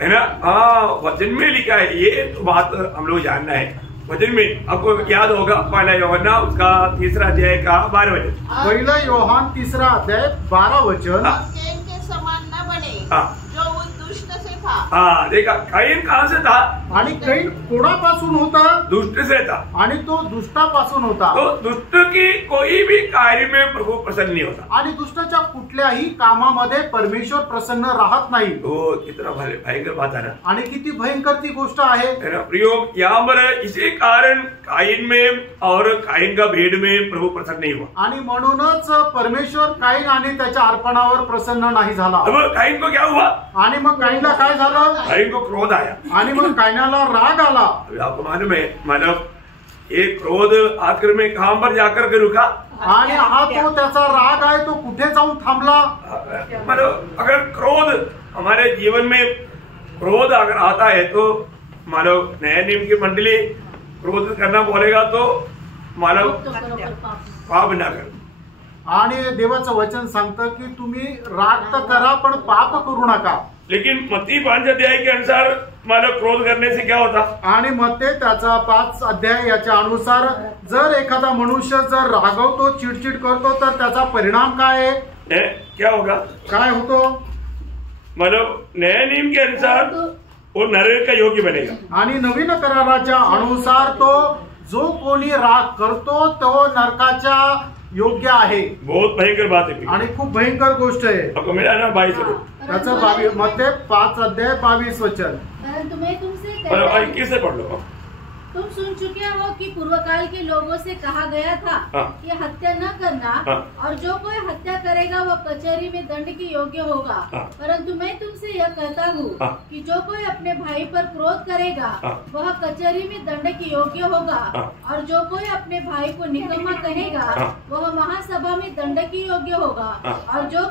है ना। हाँ, वचन में लिखा है, ये तो बात हम लोग जानना है। वचन में आपको याद होगा, पहला यूहन्ना उसका 3 अध्याय का 12 वचन, पहिला योहान 3 अध्याय 12 वचन। कैन के समान न बने जो उस दुष्ट से था। हाँ, देखा काइन कहाँ से था? आणि कैन कोणापासून होता? दुष्ट से था, आणि तो दुष्टापासून होता। तो दुष्ट की कोई भी कार्य में प्रभु प्रसन्न नहीं होता, आणि दुष्टाच्या कुठल्याही कामामध्ये परमेश्वर प्रसन्न राहत नाही। तो कितना भयंकर बात है ना। आणि किती भयंकर ती गोष्ट आहे है ना प्रियो। यहाँ पर इसी कारण काइन में और काइन का भेंट में प्रभु प्रसन्न नहीं हुआ, आणि म्हणूनच परमेश्वर काईन आणि त्याच्या अर्पणावर प्रसन्न नाही झाला। अब काइन को क्या हुआ? आणि मग काईनला काय झालं? काइन को क्रोध आया, आणि मग काईनाला राग आला। आपको मालूम है, मतलब ये क्रोध आखिर में कहां पर जाकर के रुका? आणि हा तो त्याचा राग आहे तो कुठे जाऊन थांबला? मतलब अगर क्रोध हमारे जीवन में क्रोध अगर आता है तो मानो नया नियम की मंडली क्रोध करना बोलेगा तो मानो पाप ना कर। आणि देवाचं वचन सांगतं की तुम्ही राग तर करा पण पाप करू नका। लेकिन मत्ती 5 अध्याय के अनुसार मानो क्रोध करने से क्या होता? आणि मत्ते त्याचा 5 अध्याय याच्या अनुसार जर एखादा मनुष्य जर रागवतो चिडचिड करतो तर त्याचा परिणाम काय आहे? क्या होगा? काय होतो? मतलब नया नियम के अनुसार वो नरक का योग्य बनेगा, आणि नवीन कराराच्या अनुसार तो जो कोणी राग करतो तो नरकाच्या योग्य आहे. बहुत भयंकर बात है आणि खूप भयंकर गोष्ट आहे. आपको मिला ना 22 त्याचं 22 मध्ये 5 अध्याय 22 वचन. परंतु मैं तुमसे किससे पढ़ लो? तुम सुन चुके हो कि पूर्व काल के लोगों से कहा गया था कि हत्या न करना, और जो कोई हत्या करेगा वह कचहरी में दंड के योग्य होगा. परंतु मैं तुमसे यह कहता हूँ कि जो कोई अपने भाई पर क्रोध करेगा वह कचहरी में दंड के योग्य होगा, और जो कोई अपने भाई को निकम्मा कहेगा वह महासभा में दंड के योग्य होगा, और जो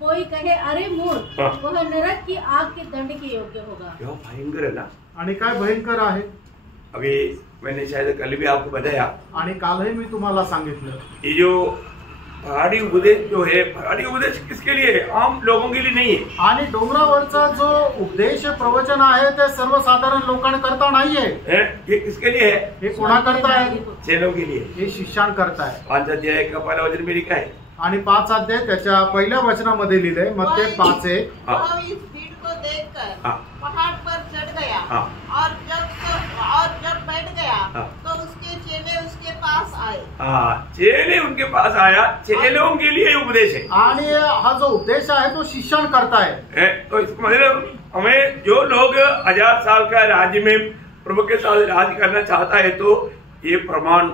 कोई कहे अरे मूर्ख वह नरक की आग के दंड के योग्य होगा. भयंकर है ना. आणि काय भयंकर आहे. अभी मैंने शायद कल भी आपको बताया आणि कालही मी तुम्हाला सांगितलं, ये जो पहाड़ी उपदेश जो है, पहाड़ी उपदेश किसके लिए है? आम लोगों के लिए नहीं है. आणि डोंगरावरचा जो उपदेश प्रवचन आहे ते सर्वसाधारण लोकांकरता नाहीये. ये किसके लिए है? हे कोणाकरता आहे? चेलों के लिए. हे शिष्यांकरता आहे. 5 अध्याय का पहला वचन में लिखा है. आणि 5 अध्याय त्याच्या पहिल्या वचनामध्ये लिहिलंय. मग ते 5 आहे. इस भीड़ को देखकर पहाड़ पर चढ़ गया, और जब बैठ गया तो उसके चेले उसके पास आए. चेले उनके पास आया. चेलों के लिए उपदेश है. आणि हा जो उपदेश आहे तो शिष्यांकरता आहे. तो इसका मतलब हमें जो लोग 1000 साल का राज्य में प्रभु के साथ राज करना चाहता है तो ये प्रमाण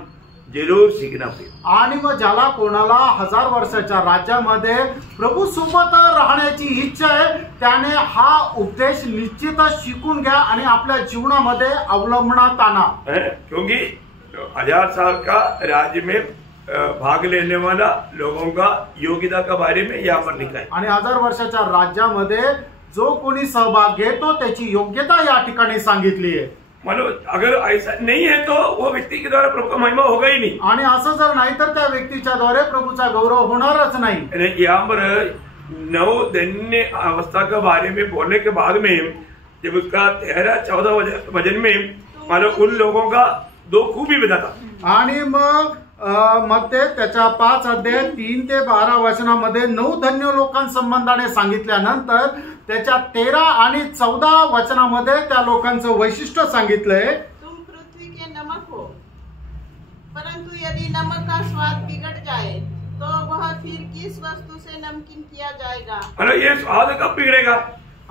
जरूर सीखना चाहिए. आणि मग ज्याला कोणाला 1000 वर्षाच्या राज्यामध्ये प्रभू सोबत राहण्याची इच्छा आहे त्याने हा उपदेश निश्चितच शिकून घ्या आणि आपल्या जीवनामध्ये अवलंबनात आणा. क्योंकि 1000 साल का राज्य में भाग लेने वाला लोगों का योग्यता के बारे में यहाँ पर लिखा है. आणि 1000 वर्षाच्या राज्यामध्ये जो कोणी सहभाग घेतो त्याची योग्यता या ठिकाणी सांगितली आहे. मतलब अगर ऐसा नहीं है तो वो व्यक्ति के द्वारा प्रभु का महिमा होगा ही नहीं. आणि असं जर नाही तर त्या व्यक्तीच्या द्वारे प्रभूचा गौरव होणारच नाही. यहाँ पर 9 दैन्य अवस्था के बारे में बोलने के बाद में जब उसका 13-14 वचन में मतलब उन लोगों का 2 खूबी बताता. आणि मग ते त्याच्या 5 अध्याय 3 ते 12 वचनामध्ये 9 धन्य लोकांसंबंधाने सांगितल्यानंतर त्याच्या 13 आणि 14 वचनामध्ये त्या लोकांचं वैशिष्ट्य सांगितलंय. तुम पृथ्वी के नमक हो, परंतु यदि नमक का स्वाद बिगड़ जाए तो वह फिर किस वस्तु से नमकीन किया जाएगा? अरे ये स्वाद कब बिगड़ेगा?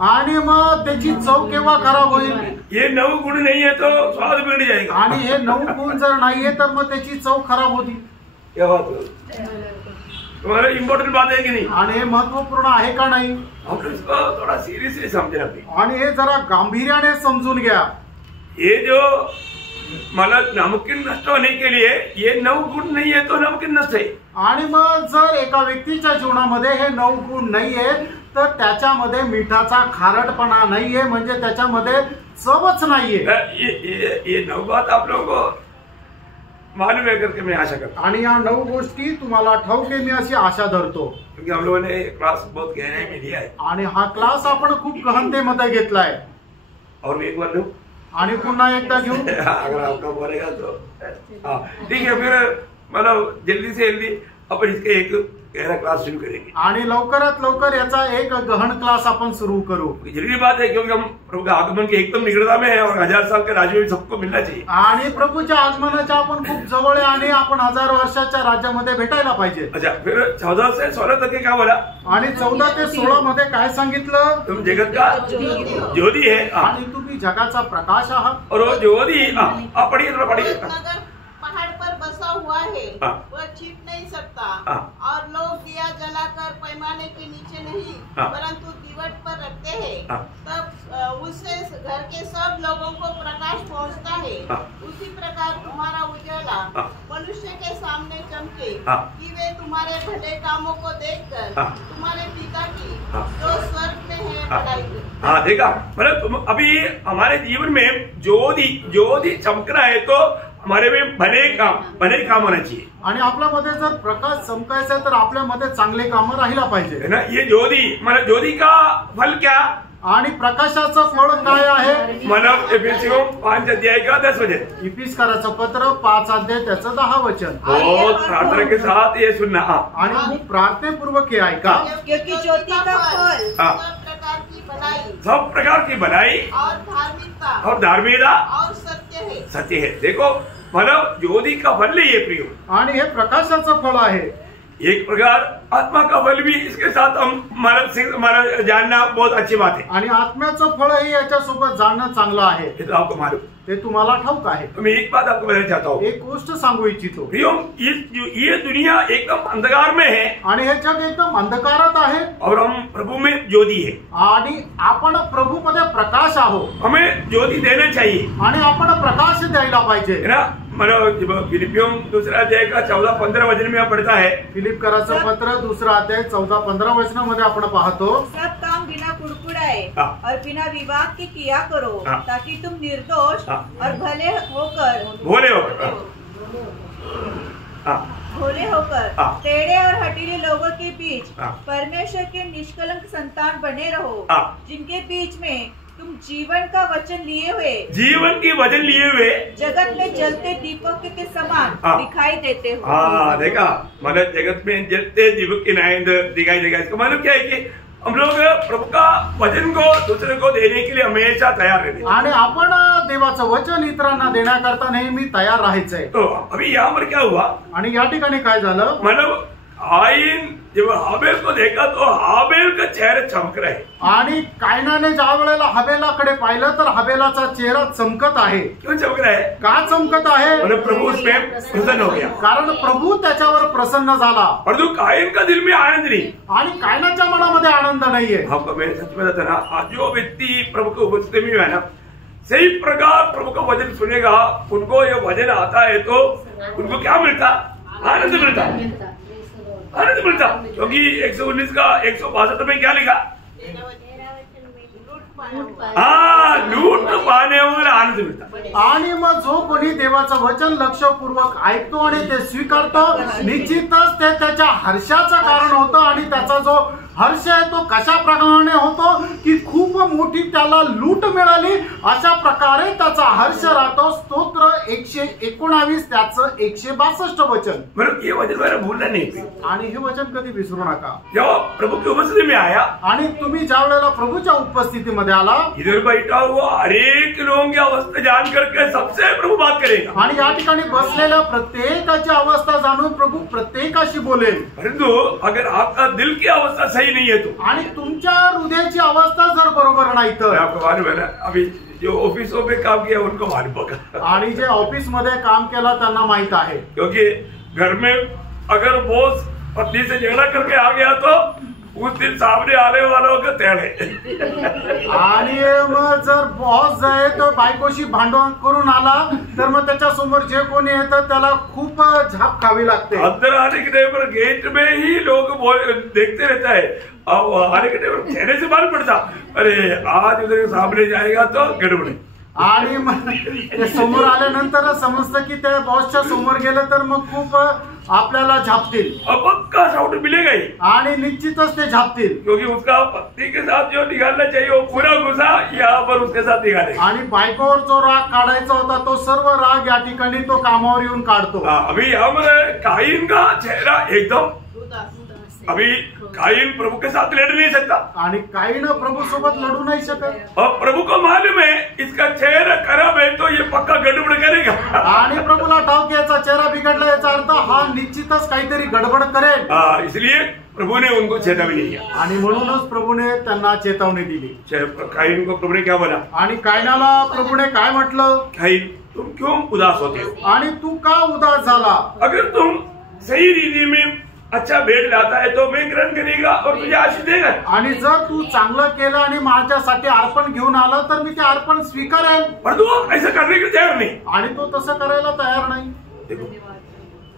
आणि मग त्याची चव केव्हा खराब होईल? ये 9 गुण नहीं है तो स्वाद बिगड़ जाएगा. आणि हे 9 गुण जर नाहीये तर मग त्याची चव खराब होती. क्या बात है? तुम्हारा इम्पोर्टेंट बात है कि नहीं? आणि हे महत्वपूर्ण आहे का नाही? हम इसको थोड़ा सीरियसली समझना चाहिए. आणि हे जरा गांभीर्याने समजून घ्या. ये जो मतलब नमकीन नष्ट होने के लिए ये 9 गुण नहीं है तो नमकीन नष्ट है. आणि मग जर एका व्यक्तीच्या जीवनामध्ये हे 9 गुण नाहीये तर त्याच्यामध्ये मिठाचा खारटपणा नाहीये, म्हणजे त्याच्यामध्ये चवच नाहीये. ये 9 बात आप लोगों को मालूम है करके मैं आशा करता हूं. आणि या 9 गोष्टी तुम्हाला ठाऊक आहे मी अशी आशा धरतो. क्योंकि हम लोगों ने क्लास बहुत गहराई में लिया है. आणि हा क्लास आपण खूप गहनतेमध्ये घेतलाय. और एक बार लूं आणि पुन्हा एकदा घेऊ. अगर आपका बोलेगा तो ठीक है. फिर मतलब जल्दी से जल्दी अपन इसके एक गहरा क्लास शुरू करेंगे. आणि लवकरात लवकर याचा एक गहन क्लास आपण सुरू करू. जरूरी बात है क्योंकि हम प्रभु का आगमन के एकदम निकटता में है और 1000 साल के राज्य में सबको मिलना चाहिए. आणि प्रभूच्या आगमनाच्या आपण खूप जवळ आहे आणि आपण 1000 वर्षाच्या राज्यामध्ये भेटायला पाहिजे. अच्छा, फिर 14 से 16 तक क्या बोला? आणि 14 ते 16 मध्ये काय सांगितलं? तुम जगत का ज्योति है आणि तुम्ही जगाचा प्रकाश आहात. और वो ज्योति पढ़िए थोड़ा पढ़िए. पहाड़ पर बसा हुआ है वह छिप नहीं सकता, और लोग दिया जलाकर पैमाने के नीचे नहीं परंतु दीवट पर रखते हैं, तब उससे घर के सब लोगों को प्रकाश पहुंचता है. उसी प्रकार तुम्हारा उजाला मनुष्य के सामने चमके कि वे तुम्हारे भले कामों को देखकर तुम्हारे पिता की जो स्वर्ग में है बड़ाई करें. हाँ, देखा मतलब अभी हमारे जीवन में ज्योति चमकना है तो हमारे में भले काम होना चाहिए. आणि आपल्यामध्ये जर प्रकाश चमकायचा तर आपल्यामध्ये चांगले कामं राहिला पाहिजे है ना. ये मतलब ज्योति का फल क्या? आणि प्रकाशाचं फळ काय आहे? मतलब एफिसियों 5 अध्याय का 10 वचन. इफिसकाराचं पत्र 5 अध्याय त्याचं 10 वचन. बहुत प्रार्थना के साथ ये सुनना. आणि खूप प्रार्थनापूर्वक हे ऐका. क्योंकि ज्योति का फल सब प्रकार की भलाई और धार्मिकता और सत्य है. देखो मतलब ज्योति का फल नहीं है प्रियो, आणि हे प्रकाशाचं फळ आहे। एक प्रकार आत्मा का फल भी इसके साथ हमारा जानना बहुत अच्छी बात है। आणि आत्म्याचं फळही याच्यासोबत जाणणं चांगलं आहे। ये तो आपको मालूम, ते तुम्हाला ठाऊक आहे। तो मैं एक बात आपको बताना चाहता हूँ, एक गोष्ट सांगू इच्छितो। प्रियो, ये दुनिया एकदम अंधकार में है आणि हे जग एकदम अंधकारात आहे और हम प्रभु में ज्योति है आणि आपण प्रभू मध्ये प्रकाश आहोत। हमें ज्योति देना चाहिए आणि आपण प्रकाश द्यायला पाहिजे है ना। मतलब फिलिपियों 2 अध्याय का 14-15 वचन में पढ़ता है, फिलिपकराचं पत्र 2 अध्याय 14-15 वचनामध्ये आपण पाहतो, सब काम बिना कुड़कुड़ाए और बिना विवाद के किया करो, ताकि तुम निर्दोष और भोले होकर टेढ़े और हठीले लोगों के बीच परमेश्वर के निष्कलंक संतान बने रहो, जिनके बीच में तुम जीवन का वचन लिए हुए जगत में जलते दीपक के समान दिखाई देते हो। हाँ देखा, मतलब जगत में जलते दीपक के नाम दिखाई देगा। इसका मतलब क्या है कि हम लोग प्रभु का वचन को दूसरे को देने के लिए हमेशा तैयार रहते हैं आणि आपण देवाचं वचन इतरांना देण्याकरता नेहमी तयार राहायचंय। तो अभी यहाँ पर क्या हुआ, आणि या ठिकाणी काय झालं, मतलब काईन जब हाबेल को देखा तो हाबेल का चेहरा चमक रहा है, आणि कायनाने ज्या वेळेला हबेलाकडे पाहिलं तर हबेलाचा चेहरा चमकत आहे। क्यों चमक रहा है? का चमकत आहे? मतलब प्रभु उसमें प्रसन्न हो गया, कारण प्रभु त्याच्यावर प्रसन्न झाला। और जो कायन का दिल में आनंद नहीं, आणि कायनाच्या मनामध्ये आनंद नाहीये। आपको मैं सच में बताता ना, जो व्यक्ति प्रभु की उपस्थिति में है ना, सही प्रकार प्रभु का वचन सुनेगा, उनको ये वचन आता है तो उनको क्या मिलता? आनंद मिलता, आनंद मिलता। क्योंकि 119 का 162 में क्या लिखा? लूट पाने आनंद मिळतात। आणि मग जो कोणी देवाचं वचन लक्षपूर्वक ऐकतो आणि ते स्वीकारतो, निश्चितच ते त्याच्या हर्षाचं कारण होतं। आणि त्याचा जो हर्ष आहे तो कशा प्रकारे होतो की खूप मोठी त्याला लूट मिळाली, अशा प्रकारे त्याचा हर्ष राहतो। स्तोत्र 119 त्याचं 162 वचन। मतलब ये वचन मेरा भूलना नहीं, आणि हे वचन कधी विसरू नका। जेव्हा प्रभु की उपस्थिति में आया, आणि तुम्ही ज्या वेळेला प्रभूच्या उपस्थितीमध्ये आला, इधर बैठा हुआ हर एक लोगों की अवस्था जान करके सबसे प्रभु बात करेगा, आणि या ठिकाणी बसलेल्या प्रत्येकाची अवस्था जाणून प्रभू प्रत्येकाशी बोलेल। परंतु अगर आपका दिल की अवस्था सही नहीं है तो, आणि तुमच्या हृदयाची अवस्था जर बरोबर नाही तर, आपको मालूम है ना, अभी जो ऑफिसों में काम किया उनको मालूम होगा, आणि जे ऑफिस मध्ये काम केलं त्यांना माहित आहे। क्योंकि घर में अगर बॉस पत्नी से झगड़ा करके आ गया तो उस दिन सामने आने वालों का तेल है। आणि मग जर बॉस आहे तो बायकोशी भांडण करून आला तर मग त्याच्या समोर जे कोणी येतं त्याला खूप झाप खावी लागते। अंदर आने के टाइम पर गेट में ही लोग देखते रहता है, अब आने के टाइम पर चेहरे से मालूम पड़ता, अरे आज उधर सामने जाएगा तो गड़बड़। आणि मग ते समोर आल्यानंतर समजतं की त्या बॉसच्या समोर गेलं तर मग खूप आपल्याला झापतील, पक्का साउंड मिलेगा ही, आणि निश्चितच ते झापतील। क्योंकि उसका पत्नी के साथ जो निकालना चाहिए वो पूरा गुस्सा यहाँ पर उसके साथ निकालेगा। आणि बायकोवर जो राग काढायचा होता तो सर्व राग या ठिकाणी तो कामावर येऊन काढतो। अभी हमारे कायन का चेहरा एकदम, अभी कायन प्रभु के साथ लड़ नहीं सकता, आणि कायन प्रभु सोबत लढू नाही शकत। और प्रभु को मालूम है इसका चेहरा खराब है तो ये पक्का गड़बड़ करेगा, आणि प्रभूला ठाऊक याचा चेहरा बिघडला, याचा अर्थ हा निश्चितच काहीतरी गडबड करेल। इसलिए प्रभु ने उनको चेतावनी दिया, आणि म्हणूनच प्रभूने त्यांना चेतावणी दिली। कायन को प्रभु ने क्या बोला? आणि कायनाला प्रभूने काय म्हटलं? कायन तुम क्यों उदास होते हो? आणि तू का उदास झाला? अगर तुम सही रीति में अच्छा भेट लाता है तो मैं ग्रहण करेगा और तुझे आशीष देगा। आणि जर तू चांगलं केलं आणि माझ्यासाठी अर्पण घेऊन आला तर मी ते अर्पण स्वीकारेल, पर तू ऐसा करने के तयार नहीं, आणि तो तसं करायला तयार नाही।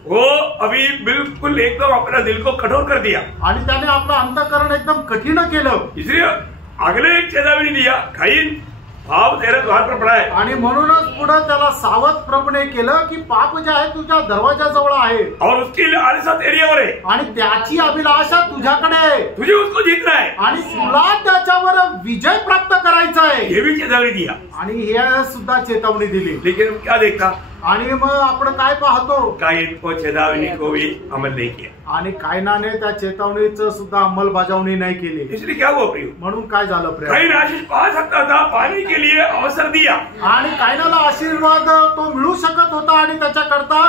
वो अभी बिल्कुल एकदम अपना दिल को कठोर कर दिया, आणि त्याने आपलं अंतःकरण एकदम कठीण केलं। इसलिए अगले एक चेतावनी दिया, कायन पाप तेरे द्वार पर पड़ा है, आणि म्हणूनच पुढे त्याला सावध प्रभूने केलं की पाप जे आहे तुझ्या दरवाजाजवळ आहे, और उसकी लालसा तेरीवर है, आणि त्याची अभिलाषा तुझ्याकडे आहे, तुझे उसको जीतना है, आणि तुला त्याच्यावर विजय प्राप्त करायचा आहे। ये भी चेतावनी दिया, आणि हे सुद्धा चेतावणी दिली। लेकिन क्या देखा? आणि मग आपण काय पाहतो, कायन को चेतावनी को भी अमल नहीं किया आणि कायनाने त्या चेतावणीचं सुद्धा अंमलबजावणी नाही केली. इसलिए क्या हुआ प्रियो, म्हणून काय झालं प्रिय, कायन आशीष पा सकता था, पाने के लिए अवसर दिया, आणि कायनाला आशीर्वाद तो मिळू शकत होता आणि त्याच्याकरता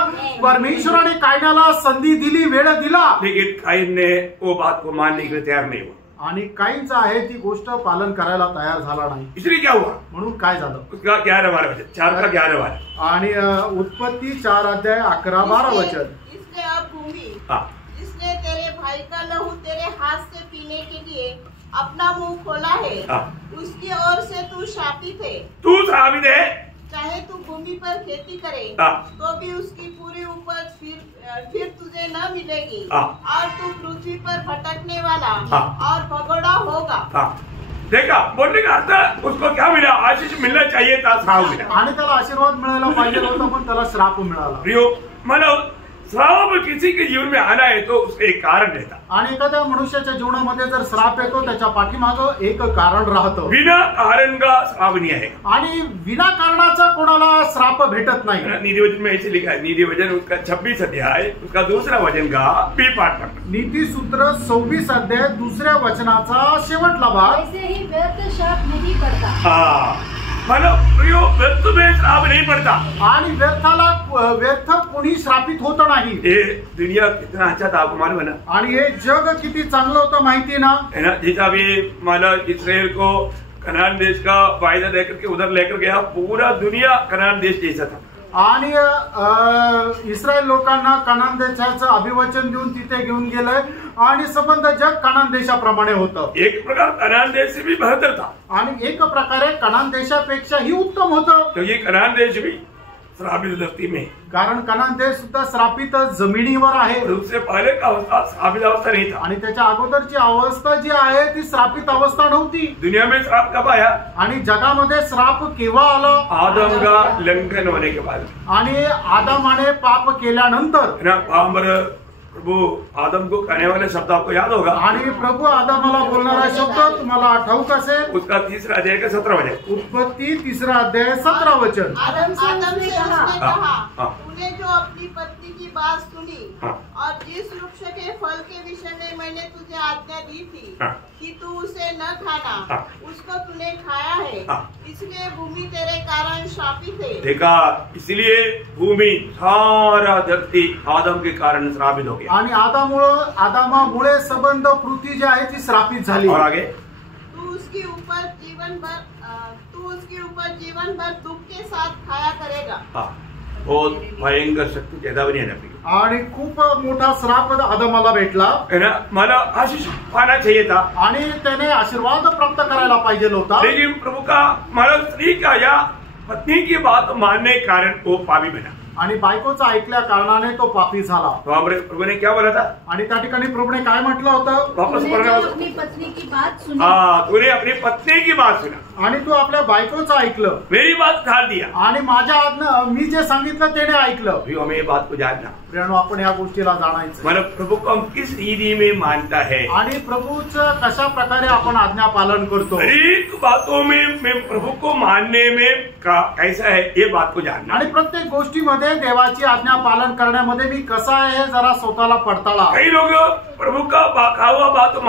परमेश्वराने कायनाला संधी दिली, वेळ दिला. लेकिन कायन ने वो बात को मानने के लिए तैयार नहीं हुआ, आणि काहींचा आहे ती गोष्ट पालन करायला तयार झाला नाही. इसलिए क्या हुआ, म्हणून काय झालं, उसका 11वां वचन 4 का 11वां, आणि उत्पत्ती 4 अध्याय 11-12 वचन. इसने अब भूमि हाँ, जिसने तेरे भाई का लहू तेरे हाथ से पीने के लिए अपना मुंह खोला है, उसकी ओर से तू शापित है. तू श्रापित है, चाहे तू भूमि पर खेती करे तो भी उसकी पूरी उपज फिर तुझे न मिलेगी, और तू पृथ्वी पर भटकने वाला और भगोड़ा होगा. देखा, बोलने का अर्थ उसको क्या मिला, आशीष मिलना चाहिए था, श्राप मिला. आणि त्याला आशीर्वाद मिळायला पाहिजे होता, पण त्याला श्राप मिळाला. प्रियो, मतलब श्राप किसी के जीवन में आना है तो उसका एक कारण रहता. आणि एखाद्या मनुष्याच्या जीवनामध्ये जर श्राप येतो त्याच्या पाठीमागं एक कारण राहतं. बिना कारण का श्राप नहीं आहे, आणि विना कारणाचा कोणाला श्राप भेटत नाही. नीति वचन में ऐसे लिखा है, नीति वचन उसका 26 अध्याय उसका दूसरा वचन का बी पाठ पढ़ना. नीति सूत्र 26 अध्याय 2 वचनाचा शेवटला भाग. ऐसे ही व्यर्थ शाप नहीं पड़ता. हाँ, मतलब प्रियो, व्यर्थ में श्राप नहीं पड़ता, आणि व्यर्थ कोणी श्रापित होत नाही. ये दुनिया कितना अच्छा था आपको मालूम है ना, आणि हे जग किती चांगलं होतं माहिती ना, है ना. जैसा भी मतलब इसराइल को कनान देश का वायदा देकर के उधर लेकर गया, पूरा दुनिया कनान देश जैसा था. आणि इस्रायल लोकांना कनान देशाचं अभिवचन देऊन तिथे घेऊन गेलंय, आणि संबंध जग कनान देशाप्रमाणे होतं. एक प्रकार कनान देश से भी बेहतर था, आणि एक प्रकारे कनान देशापेक्षाही उत्तम होतं. क्योंकि कनान देश भी श्रापित धरती में, कारण कनान देश सुद्धा श्रापित जमिनीवर आहे. उससे पहले का अवस्था श्रापित अवस्था नहीं था. आणि त्याच्या अगोदरची अवस्था जी आहे ती श्रापित अवस्था नव्हती. दुनिया में श्राप कब आया, आणि जगामध्ये श्राप केव्हा आला, आदम का लंघन होने के बाद. आणि आदामाने पाप केल्यानंतर. है ना, पामर प्रभु आदम को कहने वाले शब्द आपको याद होगा, आणि प्रभु आदामाला बोलणारा शब्द तुम्हाला ठाऊक असेल. उसका 3 अध्याय का 17 वचन. उत्पत्ती 3 अध्याय 17 वचन. आदम से उसने कहा, हाँ. तूने जो अपनी पत्नी की बात सुनी, हाँ. और जिस वृक्ष के फल के विषय में मैंने तुझे आज्ञा दी थी कि तू उसे न खाना, उसको तूने खाया है, इसलिए भूमि तेरे कारण शापित है. देखा, इसलिए भूमि सारा धरती आदम के कारण श्रापित हो गया. आणि आदामामुळे संबंध पृथ्वी जी आहे ती श्रापित झाली. और आगे, तू उसकी उपज जीवन भर दुख के साथ खाया करेगा. बहुत भयंकर शक्ति चेतावनी है ना. आणि खूप मोठा श्राप आदमाला भेटला, है ना. मला आशीष पाना चाहिए था, आणि त्याने आशीर्वाद प्राप्त करायला पाहिजे होता. लेकिन प्रभु का मतलब स्त्री का या पत्नी की बात मानने के कारण वो पापी बना. आणि बायकोचा ऐकल्या कारणाने तो पापी झाला. तो हमारे प्रभु ने क्या बोला था, आणि त्या ठिकाणी प्रभूने काय म्हटलं होतं, वापस तूने जो अपनी पत्नी की बात सुनी. हाँ, तूने अपनी पत्नी की बात सुना, आणि तू आपल्या बायकोचं ऐकलं, मेरी बात ठाल दिया. आणि माझ्या आज्ञा मी जे सांगितलं त्याने ऐकलं. भी हमें ये बात को जानना, प्रियानो, आपण या गोष्टीला जाणायचं. मतलब प्रभु को हम किस रीति में मानता है, आणि प्रभूचं कशा प्रकारे आपण आज्ञा पालन करतो. हरेक बातों में प्रभु को मानने में कैसा है, ये बात को जानना. आणि प्रत्येक गोष्टीमध्ये देवाची आज्ञा पालन करण्यामध्ये मी कसा आहे हे जरा स्वतःला पडताळा. कई लोग प्रभु का कहा हुआ बात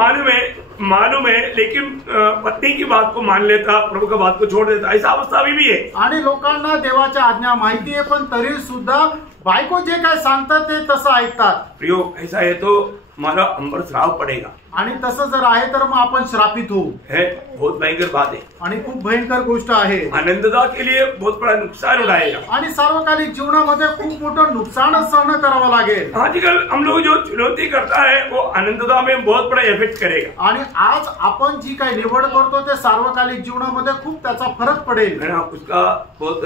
मालूम है, लेकिन पत्नी की बात को मान लेता, प्रभु का बात को छोड़ देता. ऐसा अवस्था अभी भी है. आणि लोकांना देवाच्या आज्ञा माहिती आहे, पण तरी सुद्धा बायको जे काय सांगतात ते तसं ऐकतात. प्रियो, ऐसा है तो हमारा अंबर श्राप पड़ेगा. आणि तसं जर आहे तर मग आपण श्रापित होऊ. है, बहुत भयंकर बात है. आणि खूप भयंकर गोष्ट आहे. आनंदता के लिए बहुत बड़ा नुकसान उठाएगा. आणि सार्वकालिक जीवनामध्ये खूप मोठं नुकसान सहन करावं लागेल. आजकल हम लोग जो चुनौती करता है वो आनंदता में बहुत बड़ा इफेक्ट करेगा. आणि आज आपण जी काही निवड करतो ते सार्वकालिक जीवनामध्ये खूप त्याचा फरक पडेल. उसका बहुत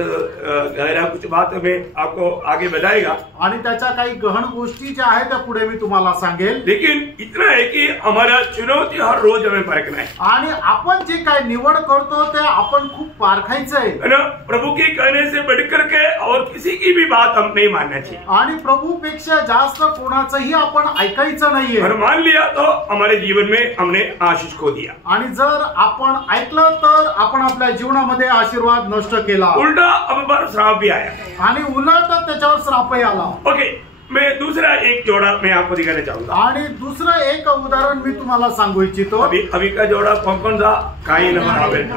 गहरा कुछ बात में आपको आगे बताएगा. आणि त्याच्या काही गहन गोष्टी ज्या आहेत त्या पुढे मी तुम्हाला सांगेल. लेकिन इतना है कि हमारा चुनौती हर रोज हमें परखना है। आणि आपण जे काय निवड करतो ते आपण खूप पारखायचं आहे ना। प्रभु के कहने से बढ़कर के और किसी की भी बात हम नहीं मानना चाहिए। आणि प्रभूपेक्षा जास्त कोणाचंही आपण ऐकायचं नाहीये। और मान लिया तो हमारे जीवन में हमने आशीष खो दिया। आणि जर आपण ऐकलं तर आपण आपल्या जीवनामध्ये आशीर्वाद नष्ट केला। उलटा अब पर श्राप भी आया आणि उलट त्याच्यावर श्रापही आला। ओके, मैं दूसरा एक जोड़ा मैं आपको दिखाना चाहूंगा। आणि दुसरं एक उदाहरण मी तुम्हाला सांगू इच्छितो। अभी का जोड़ा कौन था? काईन और हाबेल।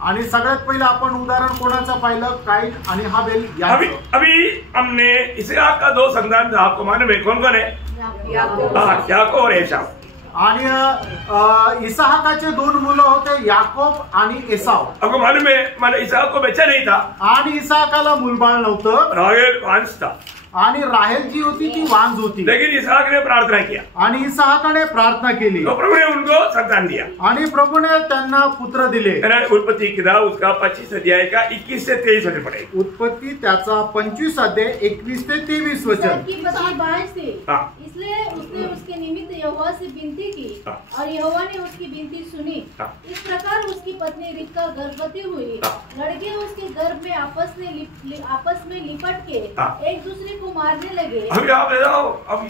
आणि सगळ्यात पहिले आपण उदाहरण कोणाचं पाहिलं? काईन आणि हाबेल अभी हमने इसहाक का 2 संतान था, आपको मालूम है कौन कौन है? याकूब और एसाव। आणि इसहाकाचे 2 मुलं होते, याकोब आणि एसाव। आपको मालूम है मला इसहाक को बच्चा नहीं था आणि इसहाकाला मूलबाळ नव्हतं। राहेल वांस था आणि राहेल जी होती ती वांज होती। लेकिन इसहाक ने प्रार्थना किया आणि इसहाकाने प्रार्थना केली तो प्रभु ने उनको संतान दिया आणि प्रभुने त्यांना पुत्र दिले। उत्पत्ति किताब उसका 25 अध्याय का 21 से 23 वचन पढ़े। उत्पत्ति त्याचा 25 अध्याय 21 से 23 वचन। इसलिए उसने उसके निमित्त यहोवा से विनती की और यहोवा ने उसकी विनती सुनी। इस प्रकार उसकी पत्नी रिबका गर्भवती हुई। लड़के उसके गर्भ में आपस में लिपट के एक दूसरे को मारने लगे। अभी आप अब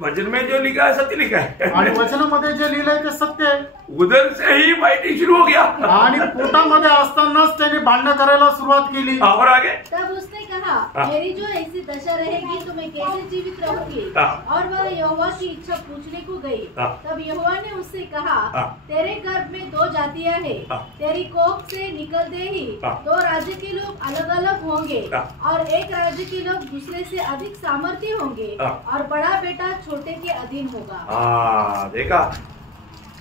वचन में जो लिखा है सत्य लिखा है आणि वचनामध्ये जे लिहिलंय ते सत्य आहे। उधर से ही फाइटिंग शुरू हो गया आणि पोटामध्ये असतानाच त्याने भांडण करायला सुरुवात केली। और आगे तब उसने कहा, मेरी जो ऐसी दशा रहेगी तो मैं कैसे जीवित रहूंगी? और वह यहोवा की इच्छा पूछने को गई। तब यहोवा ने उससे कहा, तेरे गर्भ में 2 जातियां हैं, तेरी कोख से निकलते ही 2 राज्य के लोग अलग अलग होंगे और एक राज्य के लोग दूसरे से अधिक सामर्थ्य होंगे और बड़ा बेटा छोटे के अधीन होगा। देखा,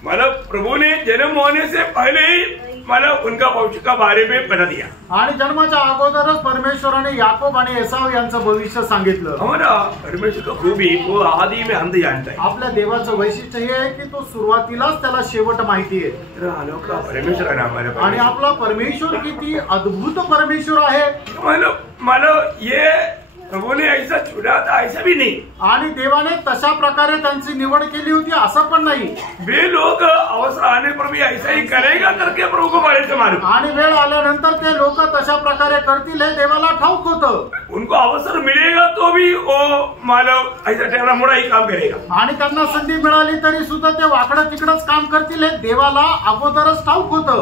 मतलब प्रभु ने जन्म होने से पहले ही मतलब उनका भविष्य का बारे में बता दिया। आणि जन्माच्या अगोदरच परमेश्वराने याकोब आणि एसाव यांचं भविष्य सांगितलं। हमारा परमेश्वर का खूबी वो आदि में अंत जानता है। आपल्या देवाचं वैशिष्ट्य हे आहे की तो सुरुवातीलाच त्याला शेवट माहिती आहे। अनोखा परमेश्वर आहे हमारा। आणि आपला परमेश्वर किती अद्भुत परमेश्वर आहे। मतलब ये प्रभु ने ऐसा चुना था ऐसा भी नहीं। आणि देवाने तशा प्रकारे त्यांची निवड केली होती असं पण नाही। वे लोग अवसर आने पर भी ऐसा ही करेगा करके प्रभु को बड़े से मालूम। आणि वेळ आल्यानंतर ते लोक तशा प्रकारे करतील हे देवाला ठाऊक होतं। उनको अवसर मिलेगा तो भी वो मतलब ऐसा टेढ़ा मोड़ा ही काम करेगा। आणि त्यांना संधी मिळाली तरी सुद्धा ते वाकडं तिकडच काम करतील हे देवाला अगोदरच ठाऊक होतं।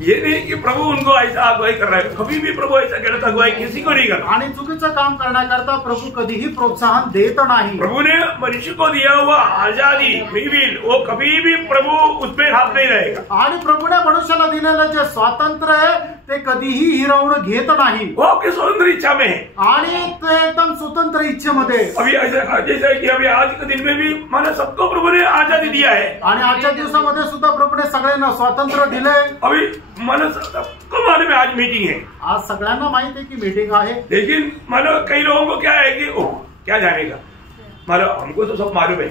ये नहीं कि प्रभु उनको ऐसा अगुवाई कर रहा है, कभी भी प्रभु ऐसा गलत अगुवाई किसी को नहीं करता। आणि चुकीचं काम करण्याकरता प्रभु कधीही प्रोत्साहन देत नाही। प्रभु ने मनुष्य को दिया हुआ आजादी फ्री विल वो कभी भी प्रभु उसमें हाथ नहीं रहेगा। आणि प्रभुने मनुष्याला दिलेलं जे स्वातंत्र्य आहे ते कधीही हिरावून घेत नाही। वो आपकी स्वतंत्र इच्छा में है आणि ते एकदम स्वतंत्र इच्छेमध्ये। अभी ऐसा जैसे कि अभी आज के दिन में भी मानो सबको प्रभु ने आजादी दिया है। आणि आजच्या दिवसामध्ये सुद्धा प्रभुने सगळ्यांना स्वातंत्र्य दिलंय। अभी मानो सबको मालूम है आज मीटिंग है, आज सगळ्यांना माहिती आहे की मीटिंग आहे। लेकिन मानो कई लोगों को क्या है कि क्या जानेगा, मानो हमको तो सब मालूम है,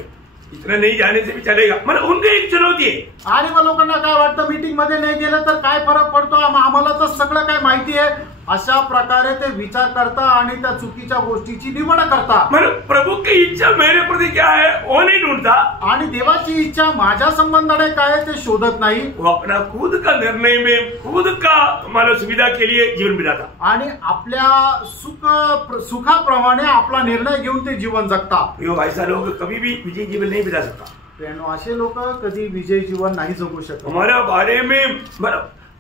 इतना नहीं जाने से भी चलेगा, मतलब उनकी एक चुनौती आहे। आणि मग लोकांना काय वाटतं मीटिंग मध्ये नाही गेलं तर काय फरक पडतो, आम्हाला तर सगळं काय माहिती आहे, अशा प्रकारे ते विचार करता आणि त्या चुकीच्या गोष्टीची निवड करता। मतलब प्रभु की इच्छा मेरे प्रति क्या है वो नहीं ढूंढता आणि देवाची इच्छा माझ्या संबंधाने काय ते शोधत नाही। वो अपना खुद का निर्णय में खुद का मानव सुविधा के लिए जीवन बिताता आणि आपल्या सुखाप्रमाणे आपला निर्णय घेऊन ते जीवन जगता। यो ऐसा लोग कभी भी विजय जीवन नहीं बिता सकता। असे लोक कधी विजय जीवन नाही जगू शकत। हमारे बारे में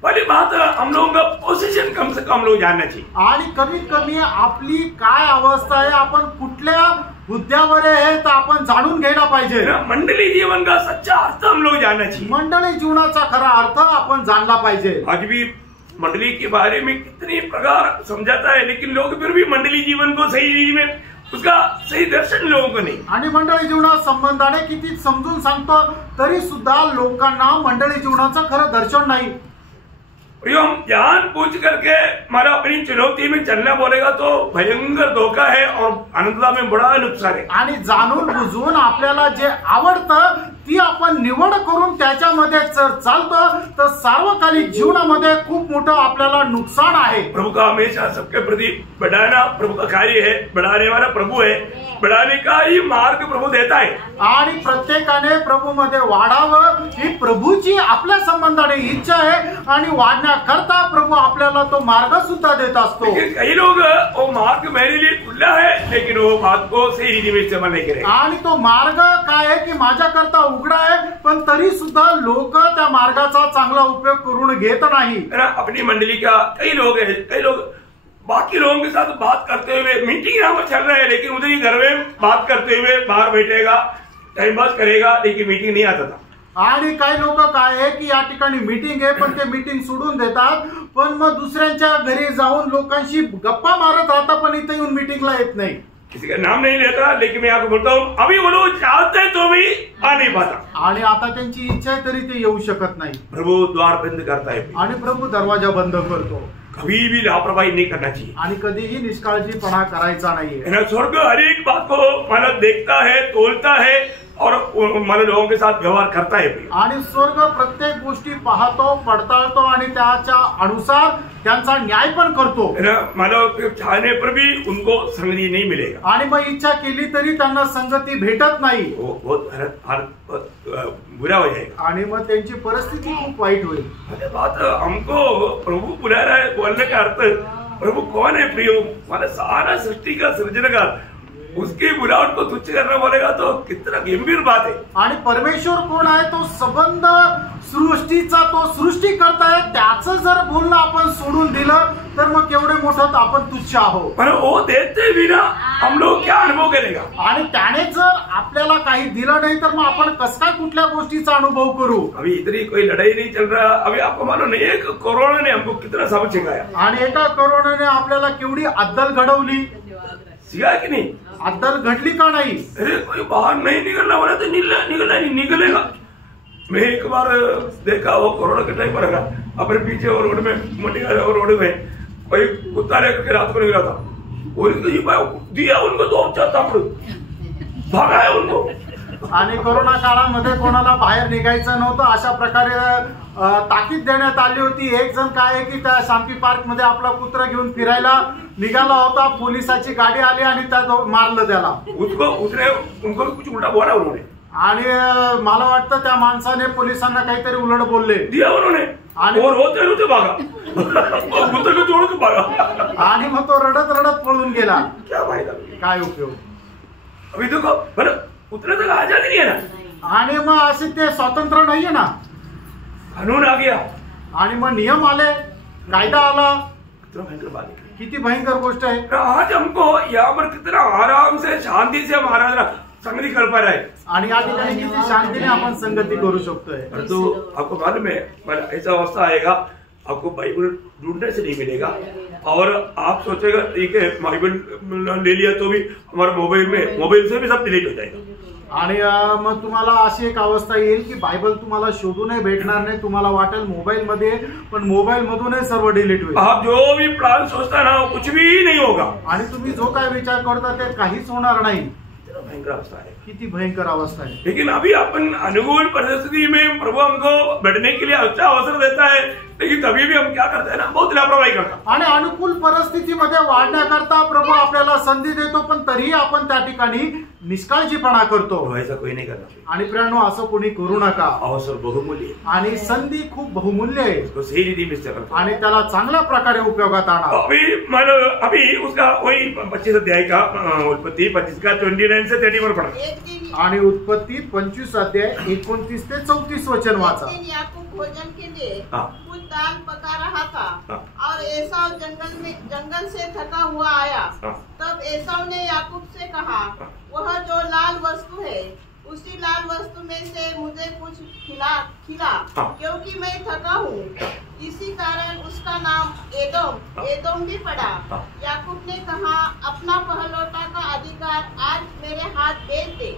पहली बात हम लोगों का पोजीशन कम से कम लोग जानना चाहिए। आणि कमीत कमी आपली काय अवस्था आहे, आपण कुठल्या हुद्द्यावर आहे तर आपण जाणून घ्यायला पाहिजे। मंडली जीवन का सच्चा अर्थ हम लोग जानना चाहिए। मंडली जीवनाचा खरा अर्थ आपण जाणला पाहिजे। आज भी मंडली के बारे में कितने प्रकार समझाता है, लेकिन लोग फिर भी मंडली जीवन को सही में उसका सही दर्शन लोगों को नहीं। आणि मंडळी जीवना संबंधाने किती समजून सांगतो तरी सुद्धा लोकांना मंडळी जीवनाचं खरं दर्शन नाही। हम जान पूछ करके हमारा अपनी चुनौती में चलना बोलेगा तो भयंकर धोखा है और अनंतता में बड़ा नुकसान है। आणि जाणून बुजून आपल्याला जे आवडतं ती आपण निवड करून त्याच्यामध्ये जर चालतो तर सार्वकालिक जीवनामध्ये खूप मोठं आपल्याला नुकसान आहे। प्रभु का हमेशा सबके प्रति बढ़ाना प्रभु का कार्य है, बढ़ाने वाला प्रभु है, बढ़ाने का ही मार्ग प्रभु देता है। आणि प्रत्येकाने प्रभु मध्ये वाढावं ही प्रभूची आपल्या संबंधाने इच्छा आहे आणि वाढण्याकरता प्रभु आपल्याला तो मार्ग सुद्धा देत असतो। कई लोग वो मार्ग मेरे लिए खुला है लेकिन वो बात को सही रीति में इस्तेमाल नहीं करेंगे। आणि तो मार्ग काय आहे की माझ्याकरता उघडा आहे पण तरी सुद्धा लोक त्या मार्गाचा चांगला उपयोग करून घेत नाही। अपनी मंडली का कई लोग बाकी लोगों के साथ बात करते हुए मीटिंग यहाँ पर चल रहा है लेकिन उधर ही घर में बात करते हुए बाहर बैठेगा, टाइम पास करेगा लेकिन मीटिंग नहीं आता था। आणि काही लोक काय आहे की या ठिकाणी मीटिंग आहे पण ते मीटिंग सोडून देतात पण मग दुसऱ्यांच्या घरी जाऊन लोकांशी गप्पा मारत राहतात पण इथे येऊन मीटिंगला येत नाही। किसी का नाम नहीं लेता लेकिन मैं आपको बोलता हूँ अभी वो लोग चाहते तो भी आ नहीं पाता आणि आता त्यांची इच्छा आहे तरी ते येऊ शकत नाही। प्रभु द्वार बंद करता है आणि प्रभु दरवाजा बंद करतो। कभी भी लापरवाही नहीं करना चाहिए आणि कधीही निष्काळजीपणा करायचा नाहीये। स्वर्ग हर एक बात को मतलब देखता है, तोलता है और मतलब लोगों के साथ व्यवहार करता है। आणि स्वर्ग प्रत्येक गोष्टी पाहतो, पडताळतो आणि त्याच्या अनुसार त्यांचा न्याय पण करतो। मतलब चाहने पर भी उनको संगति नहीं मिलेगा आणि मग इच्छा केली तरी त्यांना संगती भेटत नाही। वो बहुत बुरा हो जाएगा आणि मग त्यांची परिस्थिती खूप वाईट होईल। अरे बात हमको प्रभु बुला रहा है बोलने का अर्थ प्रभु कौन है प्रियो, मतलब सारा सृष्टि का सृजनकार उसकी बुलावट को तुच्छ करना बोलेगा तो कितना गंभीर बात है। आणि परमेश्वर कोण आहे तो संबंध सृष्टीचा तो सृष्टी करताय त्याचं जर बोलणं आपण सोडून दिलं तर मग केवढे मोठं आपण तुच्छ आहोत। पण वो देते बिना हम लोग क्या अनुभव करेगा। आणि त्याने जर आपल्याला काही दिलं नाही तर मग आपण कसं काय कुठल्या गोष्टीचा अनुभव करू। अभी इतनी कोई लड़ाई नहीं चल रहा, अभी आपको मालूम नहीं एक कोरोना ने हमको कितना सबक सिखाया। आणि एका कोरोनाने आपल्याला केवढी अद्दल घडवली, सिखा कि नहीं? अद्दल घडली का नहीं? अरे कोई बाहर नहीं निकलना वाला तो निकलेगा। मैं एक बार देखा वो कोरोना के टाइम पर अपने पीछे और रोड में मंडिया रोड में कोई कुत्ता लेकर के रात को निकला था, दिया उनको 2-4 थापड़ भागाया उनको। आणि कोरोना काळामध्ये कोणाला बाहेर निघायचं नव्हतं अशा प्रकारे ताकीद देण्यात आली होती। एक जण काय आहे की त्या शांती पार्क मध्ये आपला कुत्रा घेऊन फिरायला निघाला होता, पोलिसाची गाडी आली आणि त्या मारलं त्याला। उनको कुछ उलटा बोला उन्होंने आणि मला वाटतं त्या माणसाने पोलिसांना काहीतरी उलट बोलले दिया उन्होंने आणि होते भागा कुत्रे को तोड़ के भागा आणि मग तो रडत रडत पळून गेला। क्या फायदा, काय उपयोग। अभी देखो बरं कुत्रे तक आजादी नहीं है ना। आणि मग असे ते स्वातंत्र्य नाहीये ना, कानून आ गया आणि मग नियम आले, कायदा आला। कितना भयंकर बात है, किती भयंकर गोष्ट आहे। आज हमको यहाँ पर कितना आराम से शांति से हम आराधना संगति कर पा रहा है आणि या ठिकाणी किती शांतीने आपण संगती करू शकतोय। तो आपको मालूम है ऐसा अवस्था आएगा आपको बाइबल ढूंढने से नहीं मिलेगा और आप सोचेगा ठीक है बाइबल ले लिया तो भी हमारे मोबाइल से भी सब डिलीट हो जाएगा। आणि मग तुम्हाला अशी एक अवस्था येईल की बायबल तुम्हाला शोधूनही भेटणार नाही, तुम्हाला वाटेल मोबाईल मध्ये पण मोबाईल मधूनही सर्व डिलीट होईल। आप जो भी प्लान सोचता ना कुछ भी नहीं होगा आणि तुम्ही जो काय विचार करता ते काहीच होणार नाही। भयंकर अवस्था है, किती भयंकर अवस्था है। लेकिन अभी अपन अनुकूल परिस्थिति में प्रभु हमको बैठने के लिए अच्छा अवसर देता है, लेकिन कभी भी हम क्या करते हैं ना बहुत लापरवाही करता। आणि अनुकूल परिस्थितीमध्ये वाढण्याकरता प्रभु आपल्याला संधी देतो पण तरीही आपण त्या ठिकाणी निष्काळजीपणा करतो। ऐसा कोई नहीं करना। आणि प्रियानो असं कोणी करू नका। अवसर बहुमूल्य आणि संधी खूप बहुमूल्य आहे, तो सही रीति में इस्तेमाल करो आणि त्याला चांगल्या प्रकारे उपयोगात आणा। अभी उसका वही 25 अध्याय का उत्पत्ति 25 का 29 से 31 पढ़ा आणि उत्पत्ति 25 अध्याय 29 ते 34 वचन वाचा। याकूब भोजन के लिए कुछ दाल पका रहा था और एसाव जंगल से थका हुआ आया। तब एसाव ने याकूब से कहा वह जो लाल वस्तु है उसी लाल वस्तु में से मुझे कुछ खिला क्योंकि मैं थका हूँ। इसी कारण उसका नाम एदोम भी पड़ा। याकूब ने कहा अपना पहलौठा का अधिकार आज मेरे हाथ भेज दे।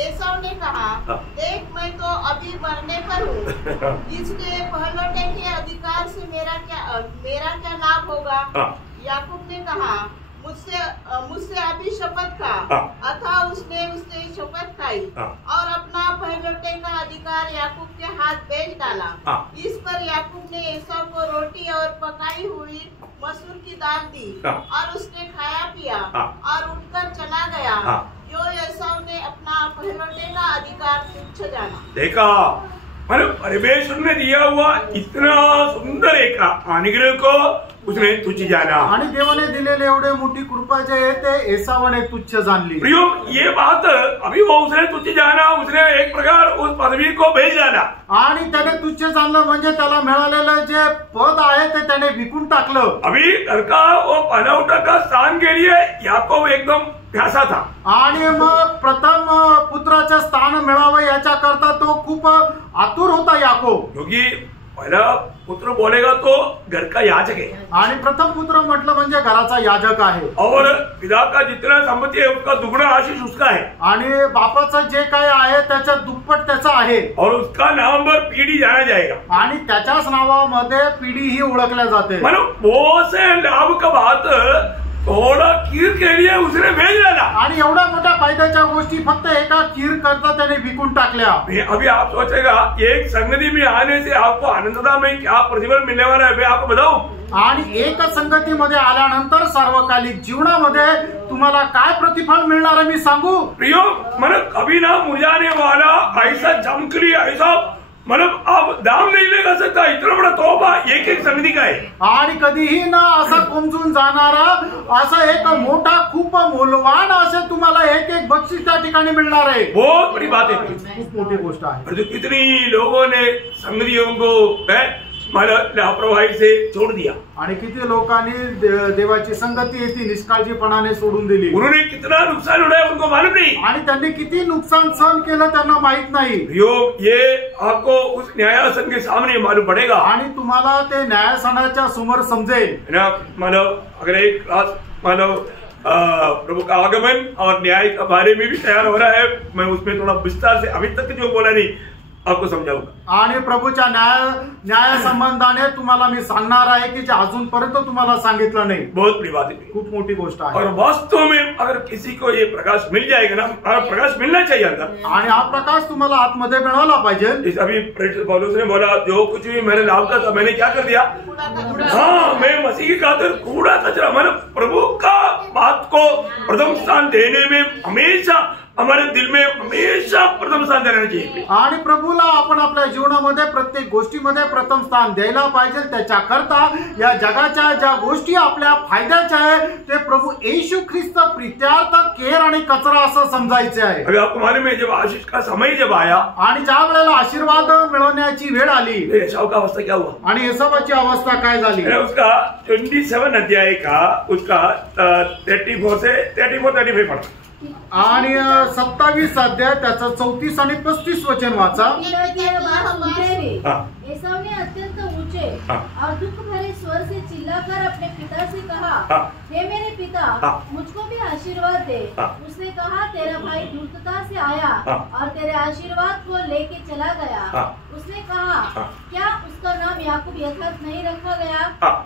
एसाव ने कहा देख मैं तो अभी मरने पर हूँ, इसलिए पहलौठे के अधिकार से मेरा क्या लाभ होगा। याकूब ने कहा मुझसे अभी शपथ खा। अतः उसने शपथ खाई और अपना पहलौठे का अधिकार याकूब के हाथ बेच डाला। इस पर याकूब ने एसाव को रोटी और पकाई हुई मसूर की दाल दी और उसने खाया पिया और उठकर चला गया। जो एसाव ने अपना पहलौठे का अधिकार तुच्छ जाना। देखा, परमेश्वर ने दिया हुआ इतना सुंदर एक अनुग्रह को उसने तुच्छ जाना। आणि देवाने दिलेले एवढे मोठी कृपा जे आहे ते एसावाने तुच्छ जाणली। प्रियो, ये बात अभी वो उसने तुच्छ जाना, उसने एक प्रकार उस पदवी को भेज डाला। आणि त्याने तुच्छ जाणलं म्हणजे त्याला मिळालेलं जे पद आहे ते त्याने विकून टाकलं। अभी घर का वो पनौठा का स्थान के लिए याकूब एकदम प्यासा था आणि मग प्रथम पुत्राचे स्थान मिळावं याच्या करता तो खूप आतुर होता याकूब। क्योंकि पहला पुत्र बोलेगा तो घर का याजक है आणि प्रथम पुत्र म्हटलं म्हणजे घराचा याजक आहे और पिता का जितना संपत्ति है उसका दुगना आशीष उसका है आणि बापाचं जे काय आहे त्याच्या दुप्पट त्याचा आहे और उसका नाम पर पीढ़ी जाना जाएगा आणि त्याच्याच नावामध्ये पिढी ही ओळखल्या जाते। मतलब बहुत से लाभ का बात थोड़ा कीर के लिए उसने भेज डाला आणि एवढ्या मोठ्या फायद्याच्या गोष्टी फक्त एका कीर करता त्याने विकून टाकल्या। अभी आप सोचेगा एक संगति में आने से आपको आनंदता में क्या प्रतिफल मिलने वाला है, मैं आपको बताऊं। आणि एक संगतीमध्ये आल्यानंतर सार्वकालिक जीवनामध्ये तुम्हाला काय प्रतिफल मिळणार आहे मी सांगू। प्रियो, मतलब कभी ना मुरझाने वाला ऐसा चमकली ऐसा मतलब आप दाम नहीं लगा सकता इतना बड़ा तोहफा एक एक संगति का है। आणि कधीही ना असा कोमजून जाणारा असा एक मोठा खूप मूल्यवान असे तुम्हाला एक एक बक्षीस त्या ठिकाणी मिळणार आहे। बहुत बड़ी बात है, खूप मोठी गोष्ट आहे। और जो कितनी लोगों ने संगतियों को लापरवाही से छोड़ दिया आणि किती लोकांनी देवाची संगती ती निष्काळजीपणाने सोडून दिली। उन्होंने कितना नुकसान उठाया उनको मालूम नहीं आणि त्यांनी किती नुकसान सहन केलं त्यांना माहित नाही। ये आपको उस न्यायासन के सामने मालूम पड़ेगा आणि तुम्हाला ते न्यायासनाच्या समोर समजेल ना। मतलब अगर एक मानव प्रभु का आगमन और न्याय के बारे में भी तैयार हो रहा है, मैं उसमें थोड़ा विस्तार से अभी तक जो बोला नहीं आपको समजाऊंगा। आणि प्रभूच्या न्याय संबंधाने तुम्हाला मी सांगणार आहे की जे अजूनपर्यंत तुम्हाला सांगितलं नाही। बहुत बड़ी बात है, खूप मोठी गोष्ट आहे। और वास्तव में अगर किसी को ये प्रकाश मिल जाएगा ना, प्रकाश मिलना चाहिए अंदर, आणि हा प्रकाश तुम्हाला आतमध्ये मिळाला पाहिजे। अभी पौलुस ने बोला जो कुछ भी मेरे लाभ का था मैंने क्या कर दिया, हाँ मैं मसीह की खातिर कूड़ा कचरा, मतलब प्रभु का बात को प्रथम स्थान देने में हमेशा हमारे दिल में हमेशा प्रथम स्थान देना चाहिए। आणि प्रभूला आपण आपल्या जीवनामध्ये प्रत्येक गोष्टीमध्ये प्रथम स्थान द्यायला पाहिजे। त्याच्या करता या जगाच्या ज्या गोष्टी आपल्या फायद्याच्या आहे ते प्रभू येशू ख्रिस्त प्रित्यार्थ केर आणि कचरा असं समजायचे आहे। अभी आपको मालूम है जब आशीष का समय जब आया आणि ज्या वेळेला आशीर्वाद मिळवण्याची वेळ आली एसाव का अवस्था क्या हुआ आणि एसावाची अवस्था काय झाली। उसका 27 अध्याय का उसका 34 से 35 पढ़ा आणि 27 अध्याय त्याचा 34 आणि 35 वचन वाचा। एसाव ने अत्यंत ऊंचे और दुख भरे स्वर से चिल्लाकर अपने पिता से कहा, हे मेरे पिता मुझको भी आशीर्वाद दे। उसने कहा, तेरा भाई धूर्तता से आया और तेरे आशीर्वाद को लेके चला गया। उसने कहा, क्या उसका नाम याकूब यथार्थ नहीं रखा गया?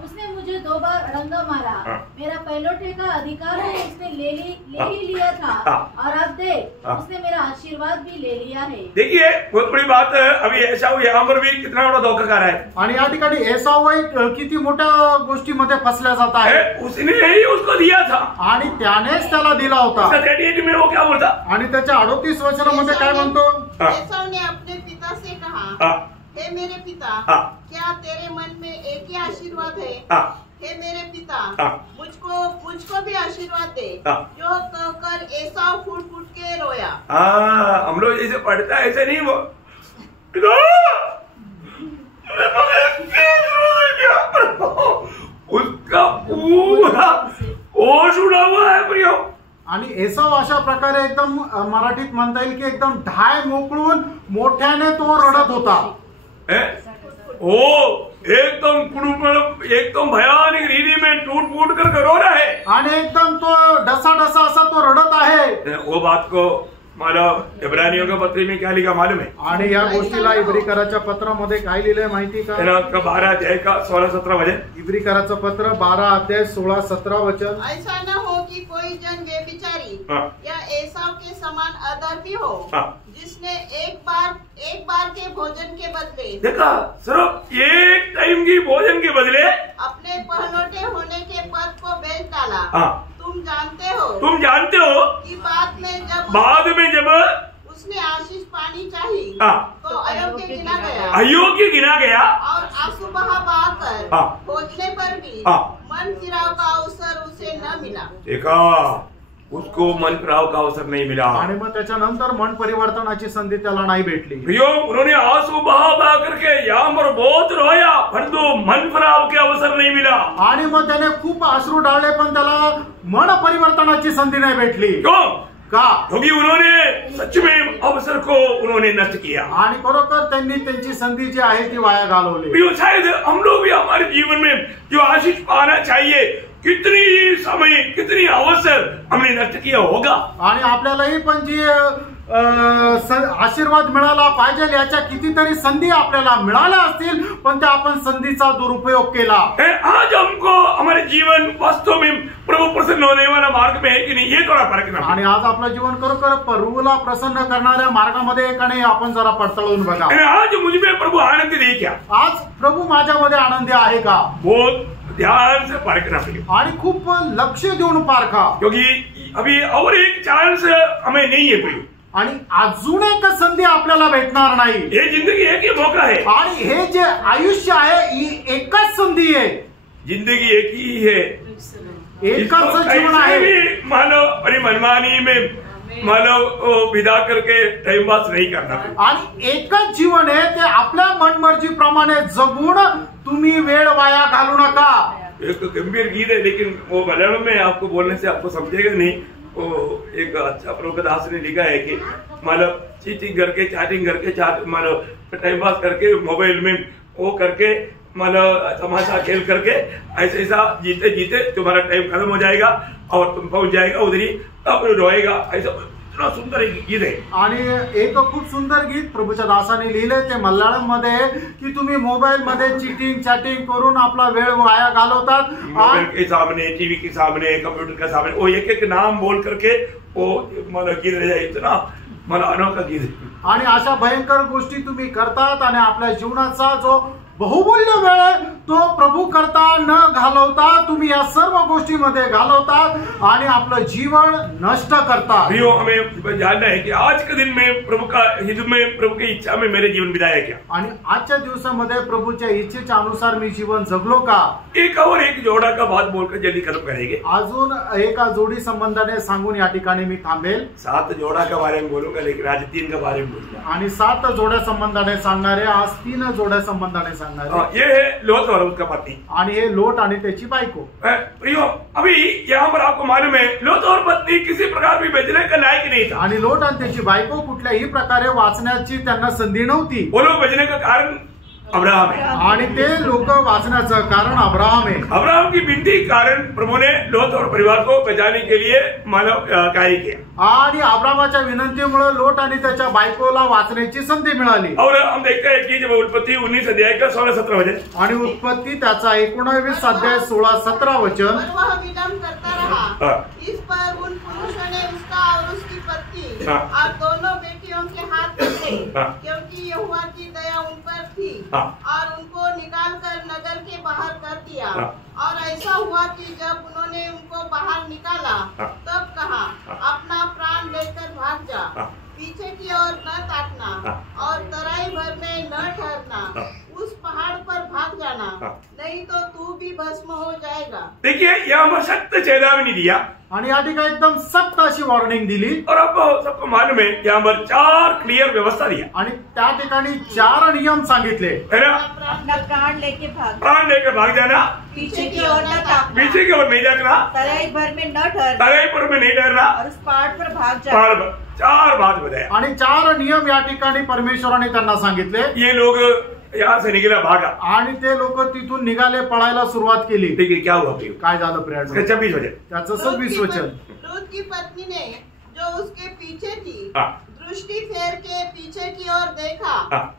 उसने मुझे 2 बार अड़ंगा मारा, मेरा पहलौठे का अधिकार है उसने ले ही लिया था और अब देख उसने मेरा आशीर्वाद भी ले लिया है। देखिए बहुत बड़ी बात है, अभी एसाव यहाँ पर भी कितना बड़ा धोखा कर रहा है आणि या ठिकाणी एसाव किती मोठ्या गोष्टीमध्ये फसल्या जात आहे। उसने ही उसको दिया था आणि त्यानेच त्याला दिला होता। 38 में वो क्या बोलता आणि त्याच्या 38 वचनामध्ये काय म्हणतो, एसाव ने अपने पिता से कहा, हे मेरे पिता क्या तेरे मन में एक ही आशीर्वाद है? हे मेरे पिता मुझको भी आशीर्वाद दे। जो कहकर एसाव फूट फूट के रोया। हम लोग जैसे पढ़ता है ऐसे नहीं वो उसका पूरा होश उड़ा हुआ है प्रियो। आणि एसाव अशा प्रकारे एकदम मराठीत म्हणता येईल की एकदम ढाय मोकळून मोठ्याने तो रडत होता। एकदम भयानक रीति में टूट फूट कर रो रहा है आणि एकदम तो डसा डसा असा तो रडत आहे। वो बात को मतलब इब्रानियों के पत्र में क्या लिखा मालूम है? आणि या गोष्टीला इब्रिकराच्या पत्रामध्ये काय लिहिलंय माहिती का? 12 अध्याय का 16-17 वचन। इब्रिकराचं पत्र 12 अध्याय 16-17 वचन। ऐसा न हो कि कोई जन व्यभिचारी या एसाव के समान अधर्मी हो, जिसने एक बार के भोजन के बदले, देखा, सिर्फ एक टाइम की भोजन के बदले अपने पहलौठे होने के पद को बेच डाला। तुम जानते हो कि बाद में जब उसने आशीष पानी चाहिए तो अयोग्य गिना गया और आंसू बहाकर खोजने पर भी मन फिराव का अवसर उसे न मिला। देखा, उसको मन फिराव का अवसर नहीं मिला आणि मग त्याच्यानंतर मन परिवर्तनाची संधी त्याला नाही भेटली। प्रियो, उन्होंने आंसू बहा करके यहाँ पर बहुत रोया, परंतु मन फिराव के अवसर नहीं मिला। आणि मग त्याने खूप अश्रू डाळले, पण त्याला मन परिवर्तनाची संधी नाही भेटली। क्यों? का? क्योंकि उन्होंने सच में अवसर को उन्होंने नष्ट किया आणि खरोखर त्यांनी त्यांची संधी जी आहे ती वाया घालवली। प्रियो, शायद हम लोग भी हमारे जीवन में जो आशीष पाना चाहिए, कितनी समय, कितनी अवसर हमने नष्ट किया होगा। आणि आपल्यालाही पण जी आशीर्वाद मिळाला पाहिजे याच्या कितीतरी संधी आपल्याला मिळाल्या असतील, पण त्या आपण संधीचा दुरुपयोग केला। आज हमको हमारे जीवन वास्तव में प्रभु प्रसन्न होने वाला मार्ग में है कि नहीं, ये थोड़ा परखना। आणि आज आपलं जीवन खरोखर प्रभूला प्रसन्न करणाऱ्या मार्गामध्ये आहे का नाही आपण जरा पडताळून बघा। आज मुझमें प्रभु आनंदी नहीं क्या? आज प्रभू माझ्यामध्ये आनंदी आहे का? बहुत ध्यान से परखना पड़ेगा आणि खूप लक्ष देऊन पारखा, क्योंकि अभी और एक चांस हमें नहीं है प्रियो, आणि अजून एक संधी आपल्याला भेटणार नाही। ये जिंदगी एक ही मौका है, आणि हे जे आयुष्य आहे ही एकच संधी आहे। जिंदगी एक ही है, एकच जीवन आहे। मानव अपनी मनमानी में मानव विदा करके टाइम पास नहीं करना, आणि एकच जीवन आहे ते आपल्या मनमर्जी प्रमाणे जगून तुम्ही वेळ वाया घालू नका। एक गंभीर गीत है, लेकिन वो मलयालम में आपको बोलने से आपको समझेगा नहीं। वो एक अच्छा प्रभुदास ने लिखा है कि मतलब चीटिंग करके, चैटिंग करके, मतलब टाइम पास करके, मोबाइल में वो करके, मतलब तमाशा खेल करके ऐसा ऐसा जीते जीते तुम्हारा टाइम खत्म हो जाएगा और तुम पहुंच जाएगा उधरी, तब रोएगा। ऐसा इतना सुंदर एक गीत है। आणि एक खूप सुंदर गीत प्रभूच्या दासाने लिहिले, ते मल्याळम मध्ये की तुम्ही मोबाईल मध्ये चीटिंग चॅटिंग करून आपला वेळ वाया घालवतात। मोबाइल के सामने, टीवी के सामने, कंप्यूटर के सामने वो एक एक नाम बोल करके वो मतलब गीत रह जाए, इतना मला अनोखा गीत है। आणि अशा भयंकर गोष्टी तुम्ही करतात आणि आपल्या जीवनाचा जो बहुमूल्य वेळ तो प्रभू करता न घालवता तुम्ही या सर्व गोष्टीमध्ये घालवतात आणि आपलं जीवन नष्ट करतात। प्रियो, हमें जानना है कि आज के दिन में प्रभु का हित में, प्रभु की इच्छा में मेरे जीवन बिताया क्या, आणि आजच्या दिवसामध्ये प्रभूच्या इच्छेच्या अनुसार मी जीवन जगलो का? एक और एक जोड़ा का बात बोलकर जल्दी खत्म करेंगे। अजून एका जोडी संबंधाने सांगून या ठिकाणी मी थांबेल। 7 जोड़ा के बारे में बोलूंगा, लेकिन आज 3 के बारे में बोलूंगा। आणि 7 जोड्या संबंधाने सांगणारे, आज 3 जोड्या संबंधाने सांगणारे। ये है लोट और उसका पत्नी, आणि हे लोट आणि त्याची बायको। प्रियो, अभी यहाँ पर आपको मालूम है लोट और पत्नी किसी प्रकार भी बचने का लायक नहीं था। आणि लोट आणि त्याची बायको कुठल्याही प्रकारे वाचण्याची त्यांना संधी नव्हती। वो लोग बचने का कारण अब्राहम है, आणि ते लोक वाचण्याचं कारण अब्राहम आहे। अब्राहम की विनती कारण प्रभु ने लोट और परिवार को बचाने के लिए मानव कार्य किया, आणि अब्राहमाच्या विनंतीमुळे लोट आणि त्याच्या बायकोला वाचण्याची संधी मिळाली। और हम देखते हैं कि जब उत्पत्ति 19 अध्याय का 16-17 वचन, आणि उत्पत्ती त्याचा 19 अध्याय 16-17 वचन, वह विलंब करता रहा, इस पर उन पुरुषों ने उसका और उसकी पत्नी और दोनों बेटियों के हाथ पकड़े, क्योंकि यहोवा की दया उन पर थी, और उनको निकालकर नगर के बाहर कर दिया। और ऐसा हुआ कि जब उन्होंने उनको बाहर निकाला तब कहा, अपना प्राण लेकर भाग जा, पीछे की ओर न ताकना और तराई भर में न ठहरना, उस पहाड़ पर भाग जाना, नहीं तो तू भी भस्म हो जाएगा। देखिए, यहाँ सख्त चेतावनी दिया आणि या ठिकाणी एकदम सख्त अशी वॉर्निंग दिली, और अब सबको मालूम है यहाँ पर 4 क्लियर व्यवस्था दिया, आणि त्या ठिकाणी 4 नियम सांगितले, है ना? अपना प्राण लेके भाग जाना, पीछे की ओर न ताकना, पीछे की ओर नहीं देखना, तराई भर में न ठहरना, तराई पर में नहीं ठहरना, और उस पहाड़ पर भाग जाना। पहाड़ पर 4 बात बताया, आणि 4 नियम या ठिकाणी परमेश्वराने त्यांना सांगितले। ये लोग यहाँ से निकला, भागा, आणि ते लोक तिथून निघाले, पळायला सुरुवात केली। देखिए क्या हुआ, काय झालं प्रियाड? 26 वचन, त्याचं 26 वचन, लूत की पत्नी ने जो उसके पीछे थी दृष्टि फेर के पीछे की ओर देखा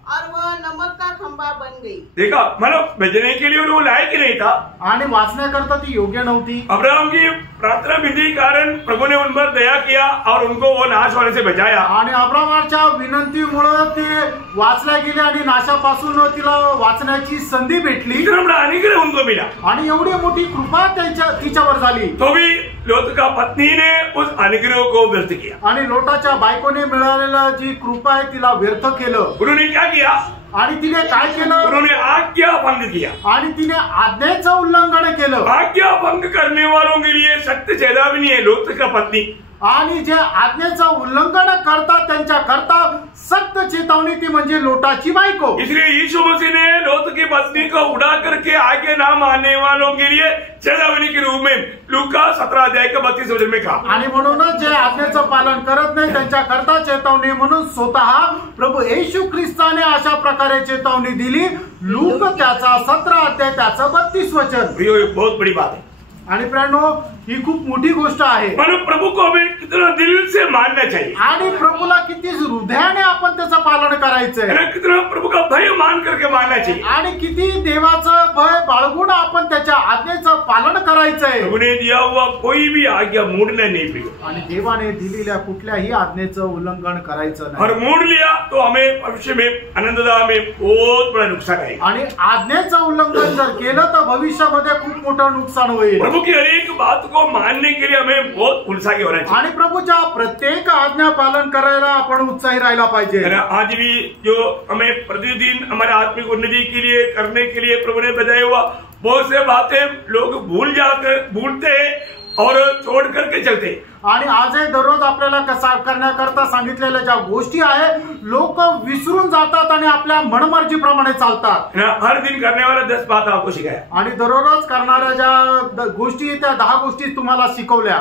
और वह नमक का खंबा बन गई। देखा, मतलब भेजने के लिए वो लायक ही नहीं था आणि वाचण्याकरता ती योग्य नव्हती। अब्राहम की प्रार्थना विधि के कारण प्रभु ने उन पर दया किया और उनको वो नाश होने से बचाया। आणि अब्राहमाच्या विनंतीमुळे ते वाचल्या गेले आणि नाशापासून तिला वाचण्याची संधी भेटली। अनुग्रह उनको मिला आणि एवढी मोठी कृपा तिच्यावर झाली। तो भी लोट का पत्नी ने उस अनुग्रह को व्यर्थ किया आणि लोटाच्या बायकोने मिळालेला जी कृपा आहे तिला व्यर्थ केलं। उन्होंने क्या किया? आणि तिने काय केलं? उन्होंने आज्ञा भंग किया आणि तिने आज्ञेचं उल्लंघन केलं। आज्ञा भंग करने वालों के लिए सख्त चेतावनी है लोट का पत्नी। आणि जे आज्ञेचं उल्लंघन करतात त्यांच्या करता सख्त चेतावनी ती म्हणजे लोटाची बायको। इसलिए यीशु मसीह ने लोट की पत्नी को उड़ा करके आगे ना मानने वालों के लिए चेतावनी के रूप में लूका 17 अध्याय के 32 वचन में कहा। आणि म्हणूनच जे आज्ञेचं पालन करत नाही त्यांच्या करता चेतावनी म्हणून स्वतः प्रभू येशू ख्रिस्ताने अशा प्रकारे चेतावनी दिली। लूक त्याचा 17 अध्याय त्याचं 32 वचन। ये बहुत बड़ी बात है आणि प्रियानो ही खूप मोठी गोष्ट आहे। म्हणून प्रभू को हमें कितना दिल से मानना चाहिए आणि प्रभूला किती हृदयाने आपण त्याचं पालन करायचंय। कितना प्रभू का भय मान करके मानना चाहिए आणि किती देवाचं भय बाळगून आपण त्याच्या आज्ञेचं पालन करायचंय। प्रभूने दिया हुआ कोई भी आज्ञा मोड़ना नहीं प्रिय। आणि देवाने दिलेल्या कुठल्याही आज्ञेचं उल्लंघन करायचं नाही। और मोड़ लिया तो हमें भविष्य में आनंददा में बहुत बड़ा नुकसान है। आणि आज्ञेचं उल्लंघन जर केलं तर भविष्यामध्ये खूप मोठं नुकसान होईल। प्रभु की हर एक बात को मानने के लिए हमें बहुत उत्साही होना चाहिए आणि प्रभूच्या प्रत्येक आज्ञा पालन करायला आपण उत्साही राहायला पाहिजे। आज भी जो हमें प्रतिदिन हमारे आत्मिक उन्नति के लिए करने के लिए प्रभु ने बताया हुआ बहुत से बातें लोग भूलते हैं और छोड़ करके चलते। आणि आजही दररोज आपल्याला कसा करण्याकरता सांगितलेल्या ज्या गोष्टी आहेत लोक विसरून जातात आणि आपल्या मनमर्जीप्रमाणे चालतात। हर दिन करने वाला 10 बात आपको सिखाया आणि दररोज करणाऱ्या ज्या गोष्टी त्या 10 गोष्टी तुम्हाला शिकवल्या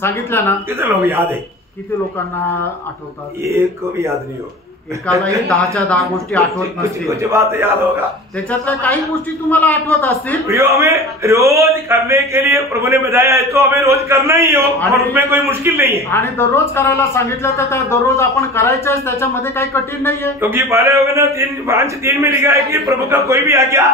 सांगितल्या ना। किती लोग याद है? किती लोकांना आठवतात? एक को भी याद नहीं हो। एकालाही 10च्या 10 गोष्टी आठवत नसतील। कुछ बात याद होगा त्याच्यातल्या काही गोष्टी तुम्हाला आठवत असतील। प्रियो हमें रोज करने के लिए प्रभु ने बताया है तो हमें रोज करना ही हो और उसमें कोई मुश्किल नहीं है। आणि दररोज करायला सांगितलं तर त्या दररोज आपण करायचं त्याच्यामध्ये काही कठीण नाहीये। क्योंकि पहले होगा ना 3:5-3 में लिखा है कि प्रभु का कोई भी आज्ञा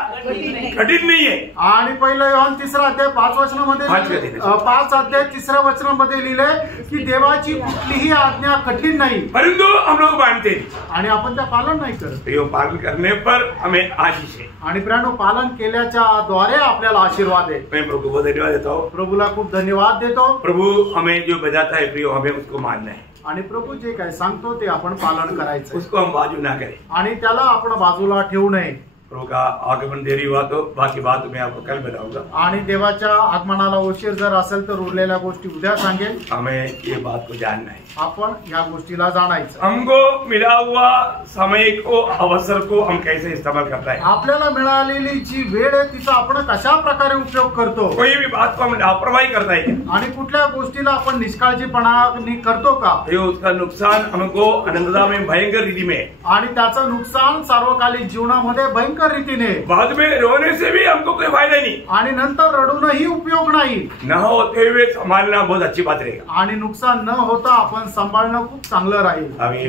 कठिन नहीं है। आणि पहिलं योहान 3 अध्याय 5 वचनामध्ये 5 अध्याय 3 वचनामध्ये लिहिलंय की देवाची कुठलीही आज्ञा कठीण नाही परंतु हम लोग मानते हैं आणि आपण त्या पालन नाही करत। यो पालन करने पर हमें आशीष है आणि प्रियानो पालन केल्याच्या द्वारे आपल्याला आशीर्वाद आहे। मैं प्रभु को धन्यवाद देता हूँ। प्रभूला खूप धन्यवाद देतो। प्रभु हमें जो बजाता है प्रियो हमें उसको मानना है आणि प्रभू जे काय सांगतो ते आपण पालन करायचं। उसको हम बाजू ना करें आणि त्याला आपण बाजूला ठेवू नये। प्रभु का आगमन देरी हुआ तो बाकी बात मैं आपको कल बताऊंगा। आणि देवाच्या आगमनाला उशीर जर असेल तर उरलेल्या गोष्टी उद्या सांगेल। हमें ये बात को जानना है आपण या गोष्टीला जाणायचं। हमको मिला हुआ समय को अवसर को हम कैसे इस्तेमाल करता है। आपल्याला मिळालेली जी वेळ आहे तिचा आपण कशा प्रकारे उपयोग करतो। कोई भी बात को हम लापरवाही करता है आणि कुठल्या गोष्टीला आपण निष्काळजीपणाने करतो का? उसका नुकसान हमको आनंददा में भयंकर रीति में आणि त्याचं नुकसान सार्वकालिक जीवनामध्ये भयंकर रीतीने। बाद में रोने से भी हमको कोई फायदा नहीं आणि नंतर रडूनही उपयोग नाही। न होते हुए संभालना बहुत अच्छी बात रहेगा। आणि नुकसान न होता आपण संभाळणं खूप चांगलं राहील। अभी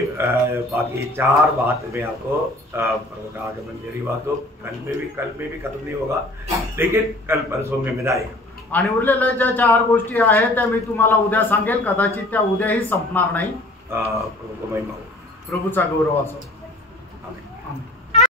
बाकी 4 बात में आपको प्रभु का आगमन देरी हुआ तो कल में भी खत्म नहीं होगा लेकिन कल परसों में मिलाएगा। आणि उरलेल्या ज्या 4 गोष्टी आहेत त्या मी तुम्हाला उद्या सांगेल। कदाचित त्या उद्याही संपणार नाही। प्रभु को महिमा हो। प्रभूचा गौरव असो। आमेन। आमेन।